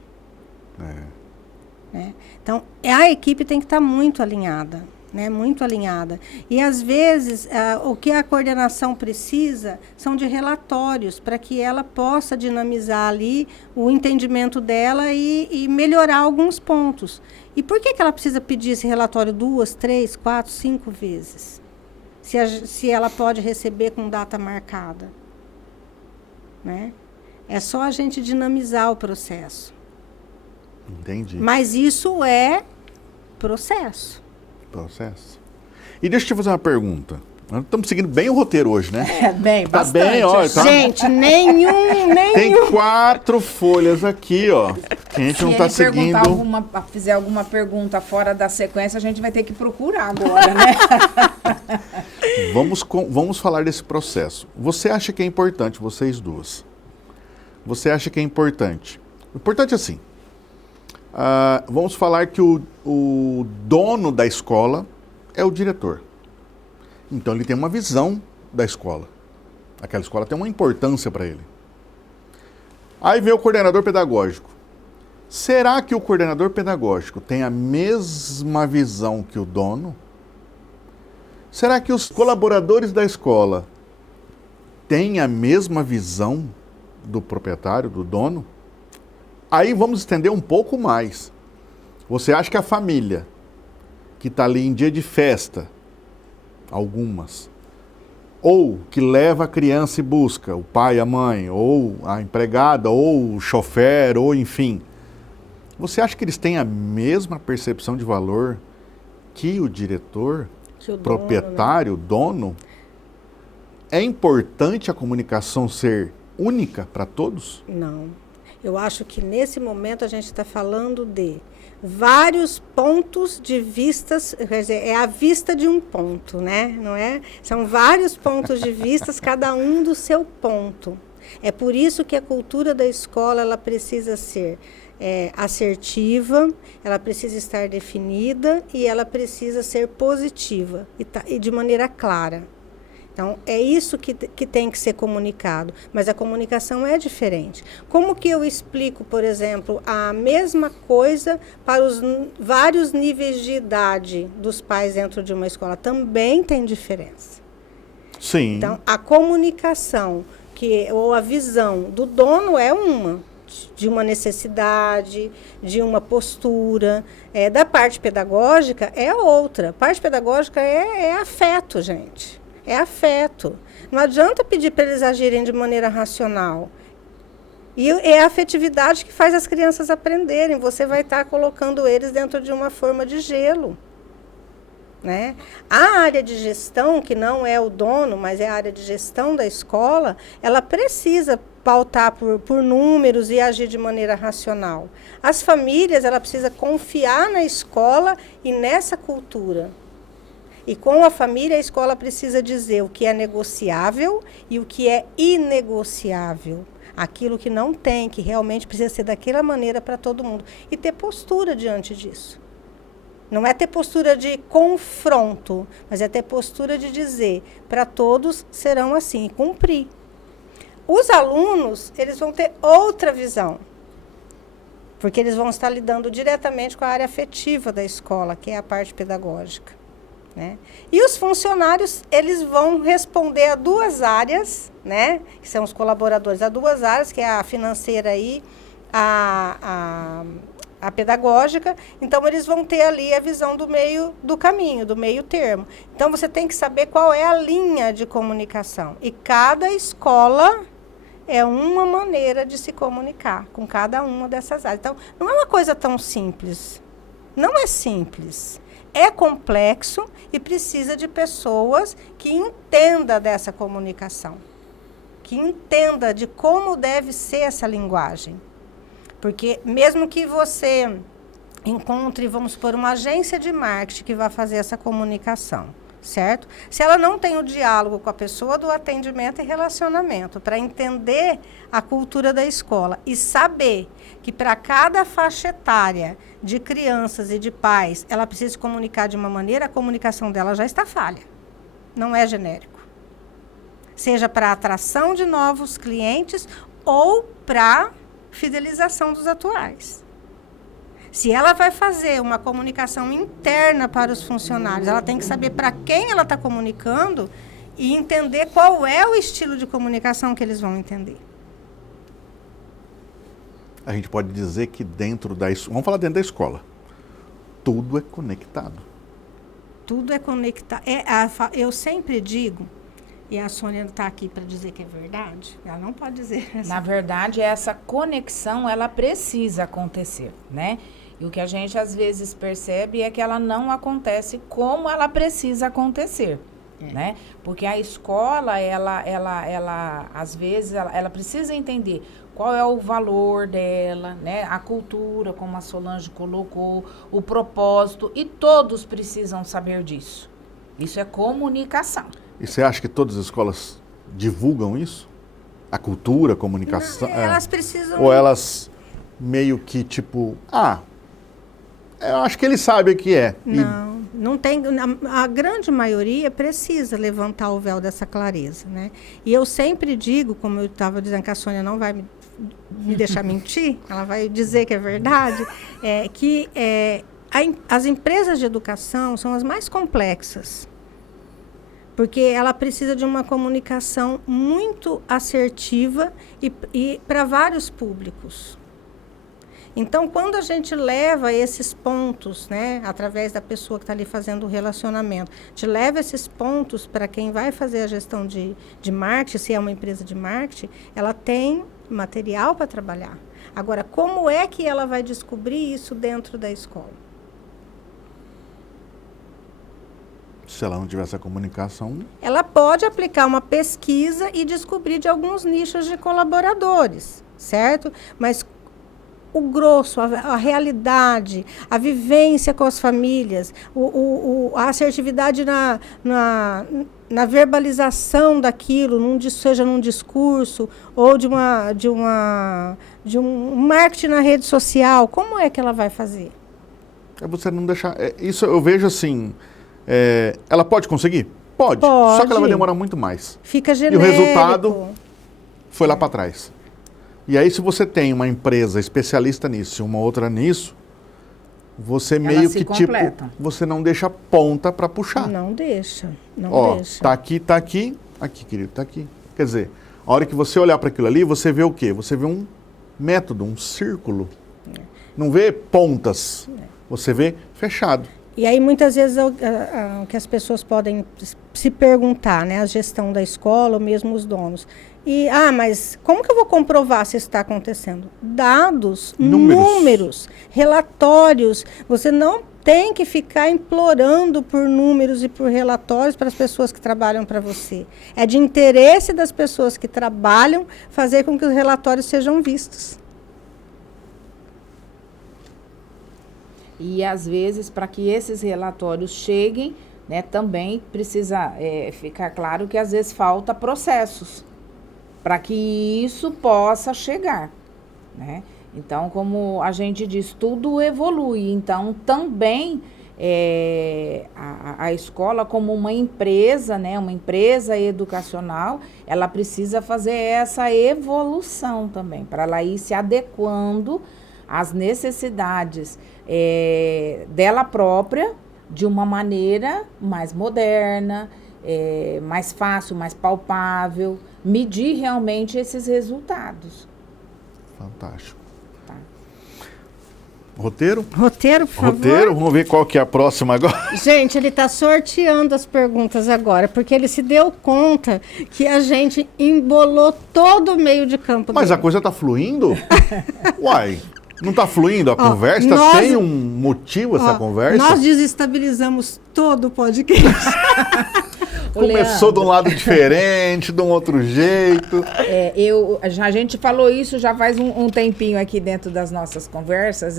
Então, a equipe tem que estar muito alinhada. Né, muito alinhada. E, às vezes, o que a coordenação precisa são de relatórios para que ela possa dinamizar ali o entendimento dela e melhorar alguns pontos. E por que ela precisa pedir esse relatório 2, 3, 4, 5 vezes? Se ela pode receber com data marcada. Né? É só a gente dinamizar o processo. Entendi. Mas isso é processo. E deixa eu te fazer uma pergunta. Nós estamos seguindo bem o roteiro hoje, né? Bem, tá bastante. Bem, ó, tá... Gente, nenhum. Tem 4 folhas aqui, ó. Que a gente não está seguindo. Se fizer alguma pergunta fora da sequência, a gente vai ter que procurar agora, né? Vamos falar desse processo. Você acha que é importante, vocês duas? Você acha que é importante? Importante assim. Vamos falar que o dono da escola é o diretor. Então, ele tem uma visão da escola. Aquela escola tem uma importância para ele. Aí vem o coordenador pedagógico. Será que o coordenador pedagógico tem a mesma visão que o dono? Será que os colaboradores da escola têm a mesma visão do proprietário, do dono? Aí vamos estender um pouco mais. Você acha que a família que está ali em dia de festa, algumas, ou que leva a criança e busca, o pai, a mãe, ou a empregada, ou o chofer, ou enfim, você acha que eles têm a mesma percepção de valor que o diretor, que o proprietário, dono? É importante a comunicação ser única para todos? Não. Eu acho que nesse momento a gente está falando de vários pontos de vistas, quer dizer, é a vista de um ponto, né? Não é? São vários pontos de vistas, cada um do seu ponto. É por isso que a cultura da escola ela precisa ser assertiva, ela precisa estar definida e ela precisa ser positiva e de maneira clara. Então, é isso que tem que ser comunicado, mas a comunicação é diferente. Como que eu explico, por exemplo, a mesma coisa para os vários níveis de idade dos pais dentro de uma escola? Também tem diferença. Sim. Então, a comunicação ou a visão do dono é de uma necessidade, de uma postura. Da parte pedagógica é outra. A parte pedagógica é afeto, gente. É afeto. Não adianta pedir para eles agirem de maneira racional. E é a afetividade que faz as crianças aprenderem. Você vai estar colocando eles dentro de uma forma de gelo. Né? A área de gestão, que não é o dono, mas é a área de gestão da escola, ela precisa pautar por números e agir de maneira racional. As famílias, ela precisa confiar na escola e nessa cultura. E com a família, a escola precisa dizer o que é negociável e o que é inegociável. Aquilo que não tem, que realmente precisa ser daquela maneira para todo mundo. E ter postura diante disso. Não é ter postura de confronto, mas é ter postura de dizer, para todos serão assim, e cumprir. Os alunos, eles vão ter outra visão, porque eles vão estar lidando diretamente com a área afetiva da escola, que é a parte pedagógica. Né? E os funcionários, eles vão responder a duas áreas, né? Que são os colaboradores, a duas áreas, que é a financeira e a pedagógica. Então, eles vão ter ali a visão do meio do caminho, do meio termo. Então, você tem que saber qual é a linha de comunicação. E cada escola é uma maneira de se comunicar com cada uma dessas áreas. Então, não é uma coisa tão simples. Não é simples. É complexo e precisa de pessoas que entendam dessa comunicação. Que entendam de como deve ser essa linguagem. Porque mesmo que você encontre, vamos supor, uma agência de marketing que vai fazer essa comunicação, certo? Se ela não tem o diálogo com a pessoa do atendimento e relacionamento, para entender a cultura da escola e saber que para cada faixa etária de crianças e de pais, ela precisa se comunicar de uma maneira, a comunicação dela já está falha. Não é genérico. Seja para atração de novos clientes ou para fidelização dos atuais. Se ela vai fazer uma comunicação interna para os funcionários, ela tem que saber para quem ela está comunicando e entender qual é o estilo de comunicação que eles vão entender. A gente pode dizer que dentro da escola, vamos falar dentro da escola, tudo é conectado. Tudo é conectado. Eu sempre digo, e a Sônia está aqui para dizer que é verdade, ela não pode dizer. Na verdade, essa conexão, ela precisa acontecer, né? E o que a gente às vezes percebe é que ela não acontece como ela precisa acontecer, né? Porque a escola, ela às vezes, ela precisa entender qual é o valor dela, né? A cultura, como a Solange colocou, o propósito, e todos precisam saber disso. Isso é comunicação. E você acha que todas as escolas divulgam isso? A cultura, a comunicação? Não, elas precisam... Ou elas meio que tipo, eu acho que eles sabem o que é. Não tem... A grande maioria precisa levantar o véu dessa clareza, né? E eu sempre digo, como eu estava dizendo que a Sônia não vai me deixar mentir, ela vai dizer que é verdade, as empresas de educação são as mais complexas. Porque ela precisa de uma comunicação muito assertiva e para vários públicos. Então, quando a gente leva esses pontos, né, através da pessoa que está ali fazendo o relacionamento, a gente leva esses pontos para quem vai fazer a gestão de marketing, se é uma empresa de marketing, ela tem material para trabalhar. Agora, como é que ela vai descobrir isso dentro da escola? Se ela não tiver essa comunicação... Ela pode aplicar uma pesquisa e descobrir de alguns nichos de colaboradores, certo? Mas o grosso, a realidade, a vivência com as famílias, a assertividade na verbalização daquilo, seja num discurso ou de um marketing na rede social, como é que ela vai fazer? É você não deixar... isso eu vejo assim... ela pode conseguir? Pode. Só que ela vai demorar muito mais. Fica genérico. E o resultado foi lá para trás. E aí, se você tem uma empresa especialista nisso e uma outra nisso, você meio que você não deixa ponta para puxar. Não deixa. Tá aqui, aqui, querido, tá aqui. Quer dizer, a hora que você olhar para aquilo ali, você vê o quê? Você vê um método, um círculo. Não vê pontas. Você vê fechado. E aí, muitas vezes, o que as pessoas podem se perguntar, né, a gestão da escola ou mesmo os donos, Mas como que eu vou comprovar se isso está acontecendo? Dados, números, relatórios. Você não tem que ficar implorando por números e por relatórios para as pessoas que trabalham para você. É de interesse das pessoas que trabalham fazer com que os relatórios sejam vistos. E, às vezes, para que esses relatórios cheguem, né, também precisa ficar claro que, às vezes, falta processos para que isso possa chegar, né? Então, como a gente diz, tudo evolui. Então, também a escola, como uma empresa, né, uma empresa educacional, ela precisa fazer essa evolução também, para ela ir se adequando às necessidades dela própria, de uma maneira mais moderna, mais fácil, mais palpável, medir realmente esses resultados. Fantástico. Tá. Roteiro? Roteiro, por favor. Roteiro, vamos ver qual que é a próxima agora. Gente, ele está sorteando as perguntas agora, porque ele se deu conta que a gente embolou todo o meio de campo Mas dele. a coisa tá fluindo? Uai, não tá fluindo a conversa? Tem um motivo essa conversa? Nós desestabilizamos todo o podcast. Começou de um lado diferente, de um outro jeito. A gente falou isso já faz um tempinho aqui dentro das nossas conversas.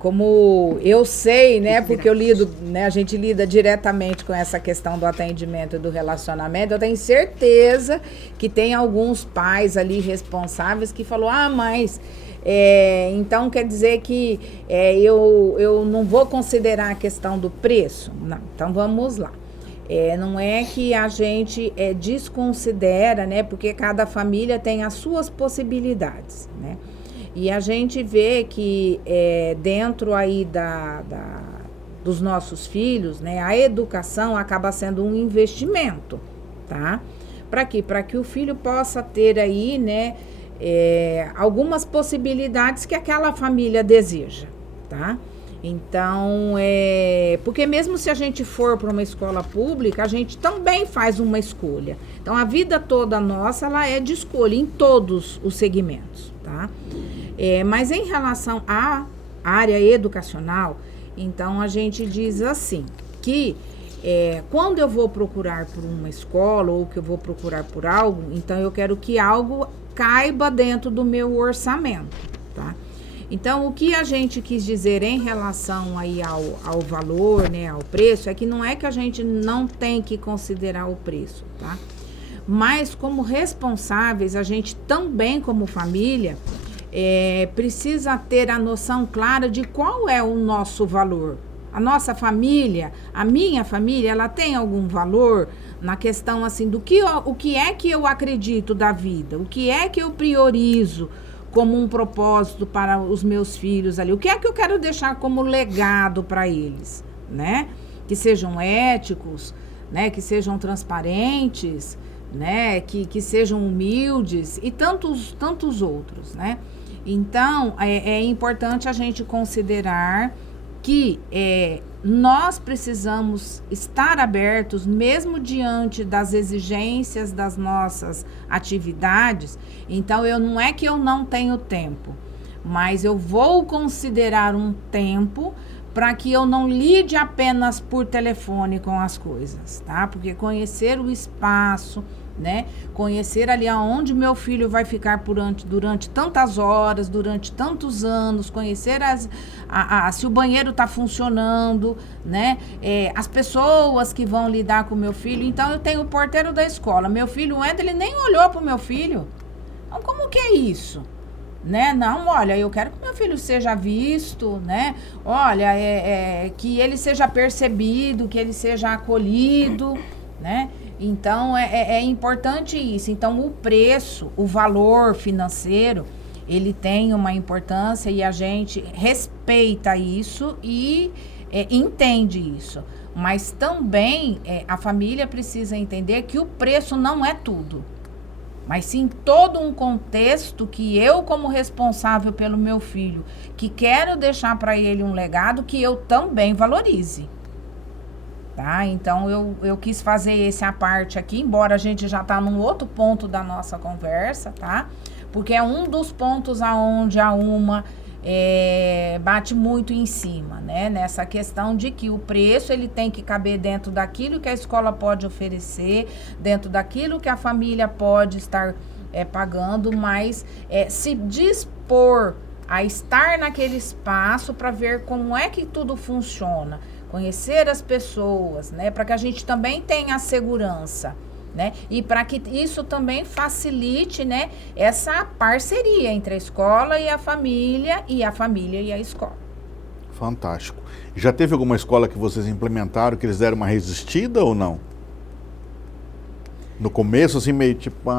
Como eu sei, né, porque eu lido, né, a gente lida diretamente com essa questão do atendimento e do relacionamento, eu tenho certeza que tem alguns pais ali responsáveis que falou, mas então quer dizer que eu não vou considerar a questão do preço? Não, então vamos lá. Não é que a gente desconsidera, né? Porque cada família tem as suas possibilidades, né? E a gente vê que dentro aí dos nossos filhos, né? A educação acaba sendo um investimento, tá? Para quê? Para que o filho possa ter aí, né? Algumas possibilidades que aquela família deseja, tá? Então, porque mesmo se a gente for para uma escola pública, a gente também faz uma escolha. Então, a vida toda nossa, ela é de escolha em todos os segmentos, tá? Mas em relação à área educacional, então a gente diz assim, que quando eu vou procurar por uma escola ou que eu vou procurar por algo, então eu quero que algo caiba dentro do meu orçamento, tá? Então, o que a gente quis dizer em relação aí ao valor, né, ao preço, é que não é que a gente não tem que considerar o preço, tá? Mas, como responsáveis, a gente também, como família, precisa ter a noção clara de qual é o nosso valor. A nossa família, a minha família, ela tem algum valor na questão, assim, o que é que eu acredito da vida, o que é que eu priorizo como um propósito para os meus filhos ali. O que é que eu quero deixar como legado para eles, né? Que sejam éticos, né? Que sejam transparentes, né? Que sejam humildes e tantos outros, né? Então, é importante a gente considerar que nós precisamos estar abertos, mesmo diante das exigências das nossas atividades. Então, não é que eu não tenho tempo, mas eu vou considerar um tempo para que eu não lide apenas por telefone com as coisas, tá? Porque conhecer o espaço, né? Conhecer ali aonde meu filho vai ficar durante tantas horas, durante tantos anos, conhecer se o banheiro está funcionando, né? As pessoas que vão lidar com o meu filho. Então, eu tenho o porteiro da escola. Meu filho entra, ele nem olhou para o meu filho. Então, como que é isso? Né? Não, olha, eu quero que meu filho seja visto, né? Olha, que ele seja percebido, que ele seja acolhido, né? Então, é importante isso. Então, o preço, o valor financeiro, ele tem uma importância e a gente respeita isso e entende isso. Mas também a família precisa entender que o preço não é tudo. Mas sim todo um contexto que eu, como responsável pelo meu filho, que quero deixar para ele um legado, que eu também valorize. tá? Então, eu quis fazer esse à parte aqui, embora a gente já tá num outro ponto da nossa conversa, tá? Porque é um dos pontos aonde a UMA bate muito em cima, né? Nessa questão de que o preço ele tem que caber dentro daquilo que a escola pode oferecer, dentro daquilo que a família pode estar pagando, mas se dispor a estar naquele espaço para ver como é que tudo funciona, conhecer as pessoas, né? Para que a gente também tenha a segurança, né? E para que isso também facilite, né, essa parceria entre a escola e a família e a escola. Fantástico. Já teve alguma escola que vocês implementaram que eles deram uma resistida ou não? No começo, assim, meio tipo,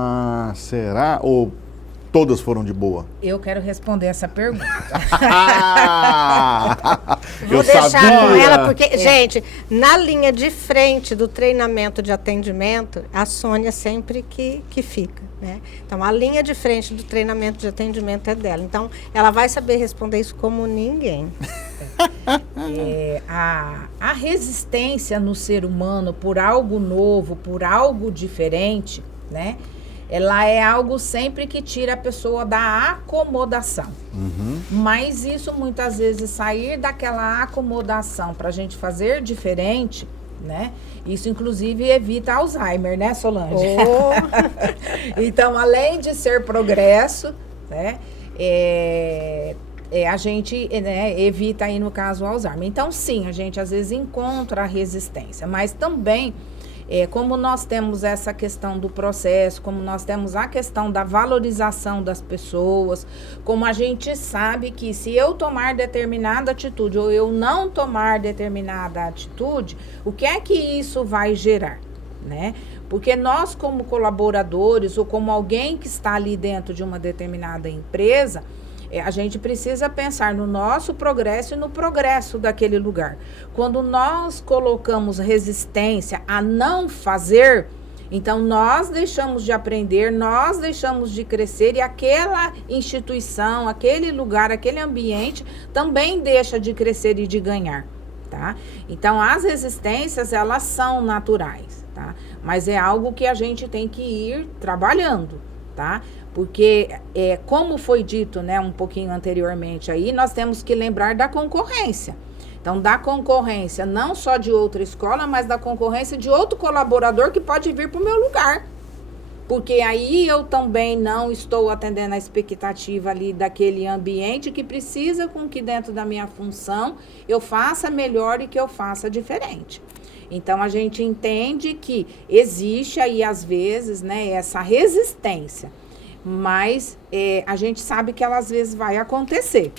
será? Ou todas foram de boa? Eu quero responder essa pergunta. Vou deixar com ela, porque, gente, na linha de frente do treinamento de atendimento, a Sônia sempre que fica, né? Então, a linha de frente do treinamento de atendimento é dela. Então, ela vai saber responder isso como ninguém. A resistência no ser humano por algo novo, por algo diferente, né? Ela é algo sempre que tira a pessoa da acomodação. Uhum. Mas isso muitas vezes sair daquela acomodação para a gente fazer diferente, né? Isso inclusive evita Alzheimer, né, Solange? Então, além de ser progresso, né? A gente evita aí no caso o Alzheimer. Então, sim, a gente às vezes encontra a resistência, mas também como nós temos essa questão do processo, como nós temos a questão da valorização das pessoas, como a gente sabe que se eu tomar determinada atitude ou eu não tomar determinada atitude, o que é que isso vai gerar, né? Porque nós como colaboradores ou como alguém que está ali dentro de uma determinada empresa, a gente precisa pensar no nosso progresso e no progresso daquele lugar. Quando nós colocamos resistência a não fazer, então nós deixamos de aprender, nós deixamos de crescer e aquela instituição, aquele lugar, aquele ambiente também deixa de crescer e de ganhar, tá? Então as resistências, elas são naturais, tá? Mas é algo que a gente tem que ir trabalhando, tá? Porque, como foi dito, né, um pouquinho anteriormente aí, nós temos que lembrar da concorrência. Então, da concorrência não só de outra escola, mas da concorrência de outro colaborador que pode vir para o meu lugar. Porque aí eu também não estou atendendo a expectativa ali daquele ambiente que precisa com que dentro da minha função eu faça melhor e que eu faça diferente. Então, a gente entende que existe aí, às vezes, né, essa resistência. Mas a gente sabe que ela às vezes vai acontecer,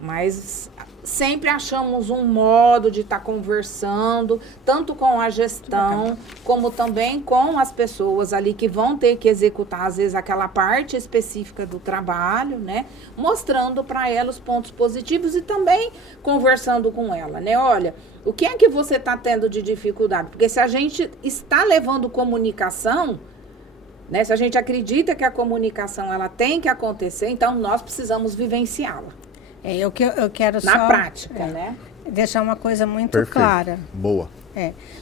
mas sempre achamos um modo de estar conversando, tanto com a gestão, como também com as pessoas ali que vão ter que executar, às vezes, aquela parte específica do trabalho, né? Mostrando para ela os pontos positivos e também conversando com ela, né? Olha, o que é que você está tendo de dificuldade? Porque se a gente está levando comunicação, né? Se a gente acredita que a comunicação ela tem que acontecer, então nós precisamos vivenciá-la. Eu quero na prática, né? Deixar uma coisa muito Perfeito. clara. Boa.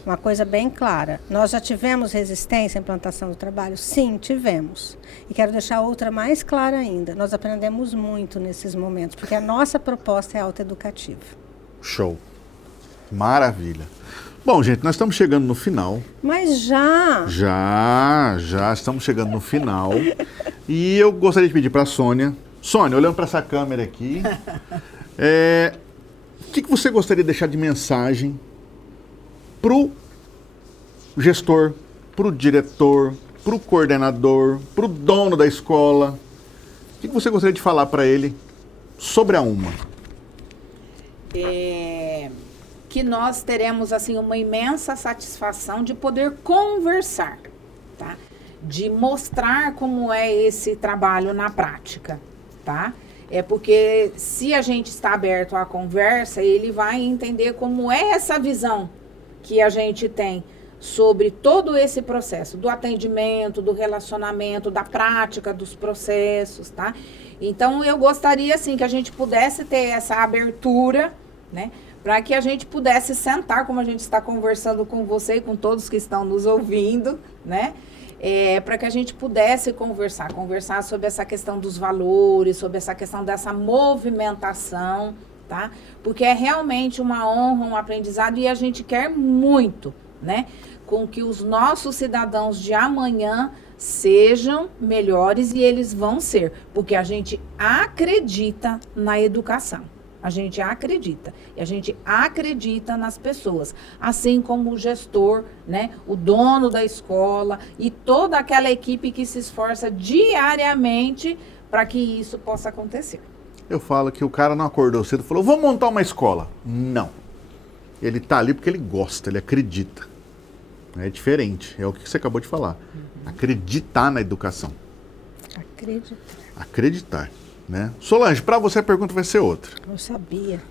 Uma coisa bem clara. Nós já tivemos resistência à implantação do trabalho? Sim, tivemos. E quero deixar outra mais clara ainda. Nós aprendemos muito nesses momentos, porque a nossa proposta é autoeducativa. Show. Maravilha. Bom, gente, nós estamos chegando no final. Mas já? Já estamos chegando no final. E eu gostaria de pedir para a Sônia. Sônia, olhando para essa câmera aqui, o que você gostaria de deixar de mensagem para o gestor, para o diretor, para o coordenador, para o dono da escola? O que você gostaria de falar para ele sobre a UMA? Que nós teremos assim uma imensa satisfação de poder conversar, tá? De mostrar como é esse trabalho na prática, tá? Porque se a gente está aberto à conversa, ele vai entender como é essa visão que a gente tem sobre todo esse processo do atendimento, do relacionamento, da prática dos processos, tá? Então eu gostaria assim que a gente pudesse ter essa abertura, né? para que a gente pudesse sentar, como a gente está conversando com você e com todos que estão nos ouvindo, né? Para que a gente pudesse conversar sobre essa questão dos valores, sobre essa questão dessa movimentação, tá? Porque é realmente uma honra, um aprendizado e a gente quer muito, né? Com que os nossos cidadãos de amanhã sejam melhores e eles vão ser, porque a gente acredita na educação. A gente acredita. E a gente acredita nas pessoas. Assim como o gestor, né? O dono da escola e toda aquela equipe que se esforça diariamente para que isso possa acontecer. Eu falo que o cara não acordou cedo e falou, vou montar uma escola. Não. Ele está ali porque ele gosta, ele acredita. É diferente, é o que você acabou de falar. Acreditar na educação. Acreditar. Né? Solange, para você a pergunta vai ser outra. Eu sabia.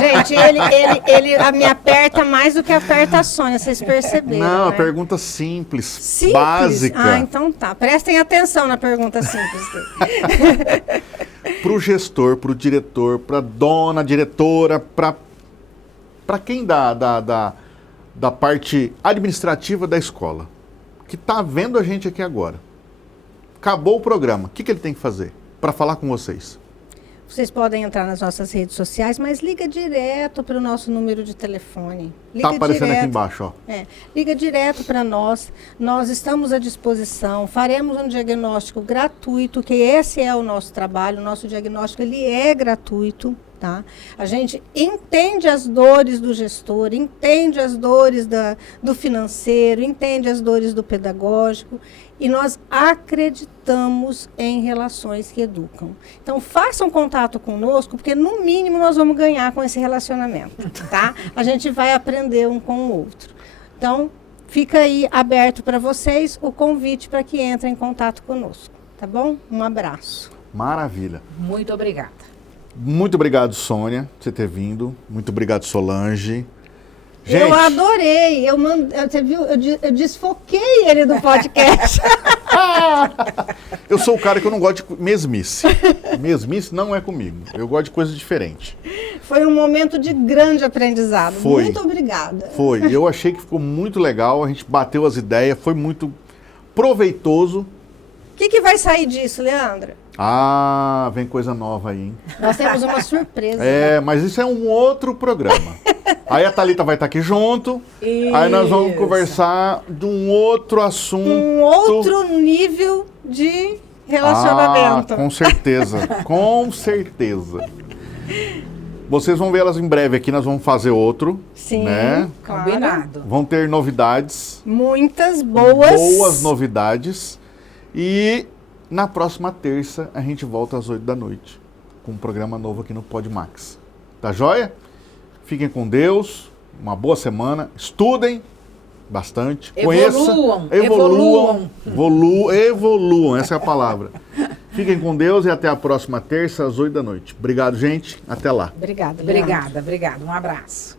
Gente, ele me aperta mais do que aperta a Sônia, vocês perceberam, Não, né? a pergunta simples, básica. Ah, então tá. Prestem atenção na pergunta simples dele. Para o gestor, para o diretor, para a dona, diretora, para quem da parte administrativa da escola, que está vendo a gente aqui agora. Acabou o programa, o que ele tem que fazer para falar com vocês? Vocês podem entrar nas nossas redes sociais, mas liga direto para o nosso número de telefone. Está aparecendo aqui embaixo, ó. Liga direto para nós. Nós estamos à disposição. Faremos um diagnóstico gratuito, que esse é o nosso trabalho. O nosso diagnóstico ele é gratuito. Tá? A gente entende as dores do gestor, entende as dores do financeiro, entende as dores do pedagógico e nós acreditamos em relações que educam. Então, façam contato conosco, porque no mínimo nós vamos ganhar com esse relacionamento, tá? A gente vai aprender um com o outro. Então, fica aí aberto para vocês o convite para que entrem em contato conosco, tá bom? Um abraço. Maravilha. Muito obrigada. Muito obrigado, Sônia, por você ter vindo. Muito obrigado, Solange. Gente, eu adorei. Você viu? Eu desfoquei ele do podcast. Eu sou o cara que eu não gosto de mesmice. Mesmice não é comigo. Eu gosto de coisas diferentes. Foi um momento de grande aprendizado. Foi. Muito obrigada. Foi. Eu achei que ficou muito legal. A gente bateu as ideias. Foi muito proveitoso. O que vai sair disso, Leandra? Ah, vem coisa nova aí, hein? Nós temos uma surpresa. Mas isso é um outro programa. Aí a Thalita vai estar aqui junto. Isso. Aí nós vamos conversar de um outro assunto. Um outro nível de relacionamento. Ah, com certeza. Com certeza. Vocês vão ver elas em breve aqui. Nós vamos fazer outro. Sim, né? claro. Combinado. Vão ter novidades. Muitas boas novidades. E na próxima terça a gente volta às 8 da noite com um programa novo aqui no Podmax. Tá joia? Fiquem com Deus, uma boa semana, estudem bastante, evoluam, essa é a palavra. Fiquem com Deus e até a próxima terça às 8 da noite. Obrigado, gente. Até lá. Obrigada. Obrigada. Um abraço.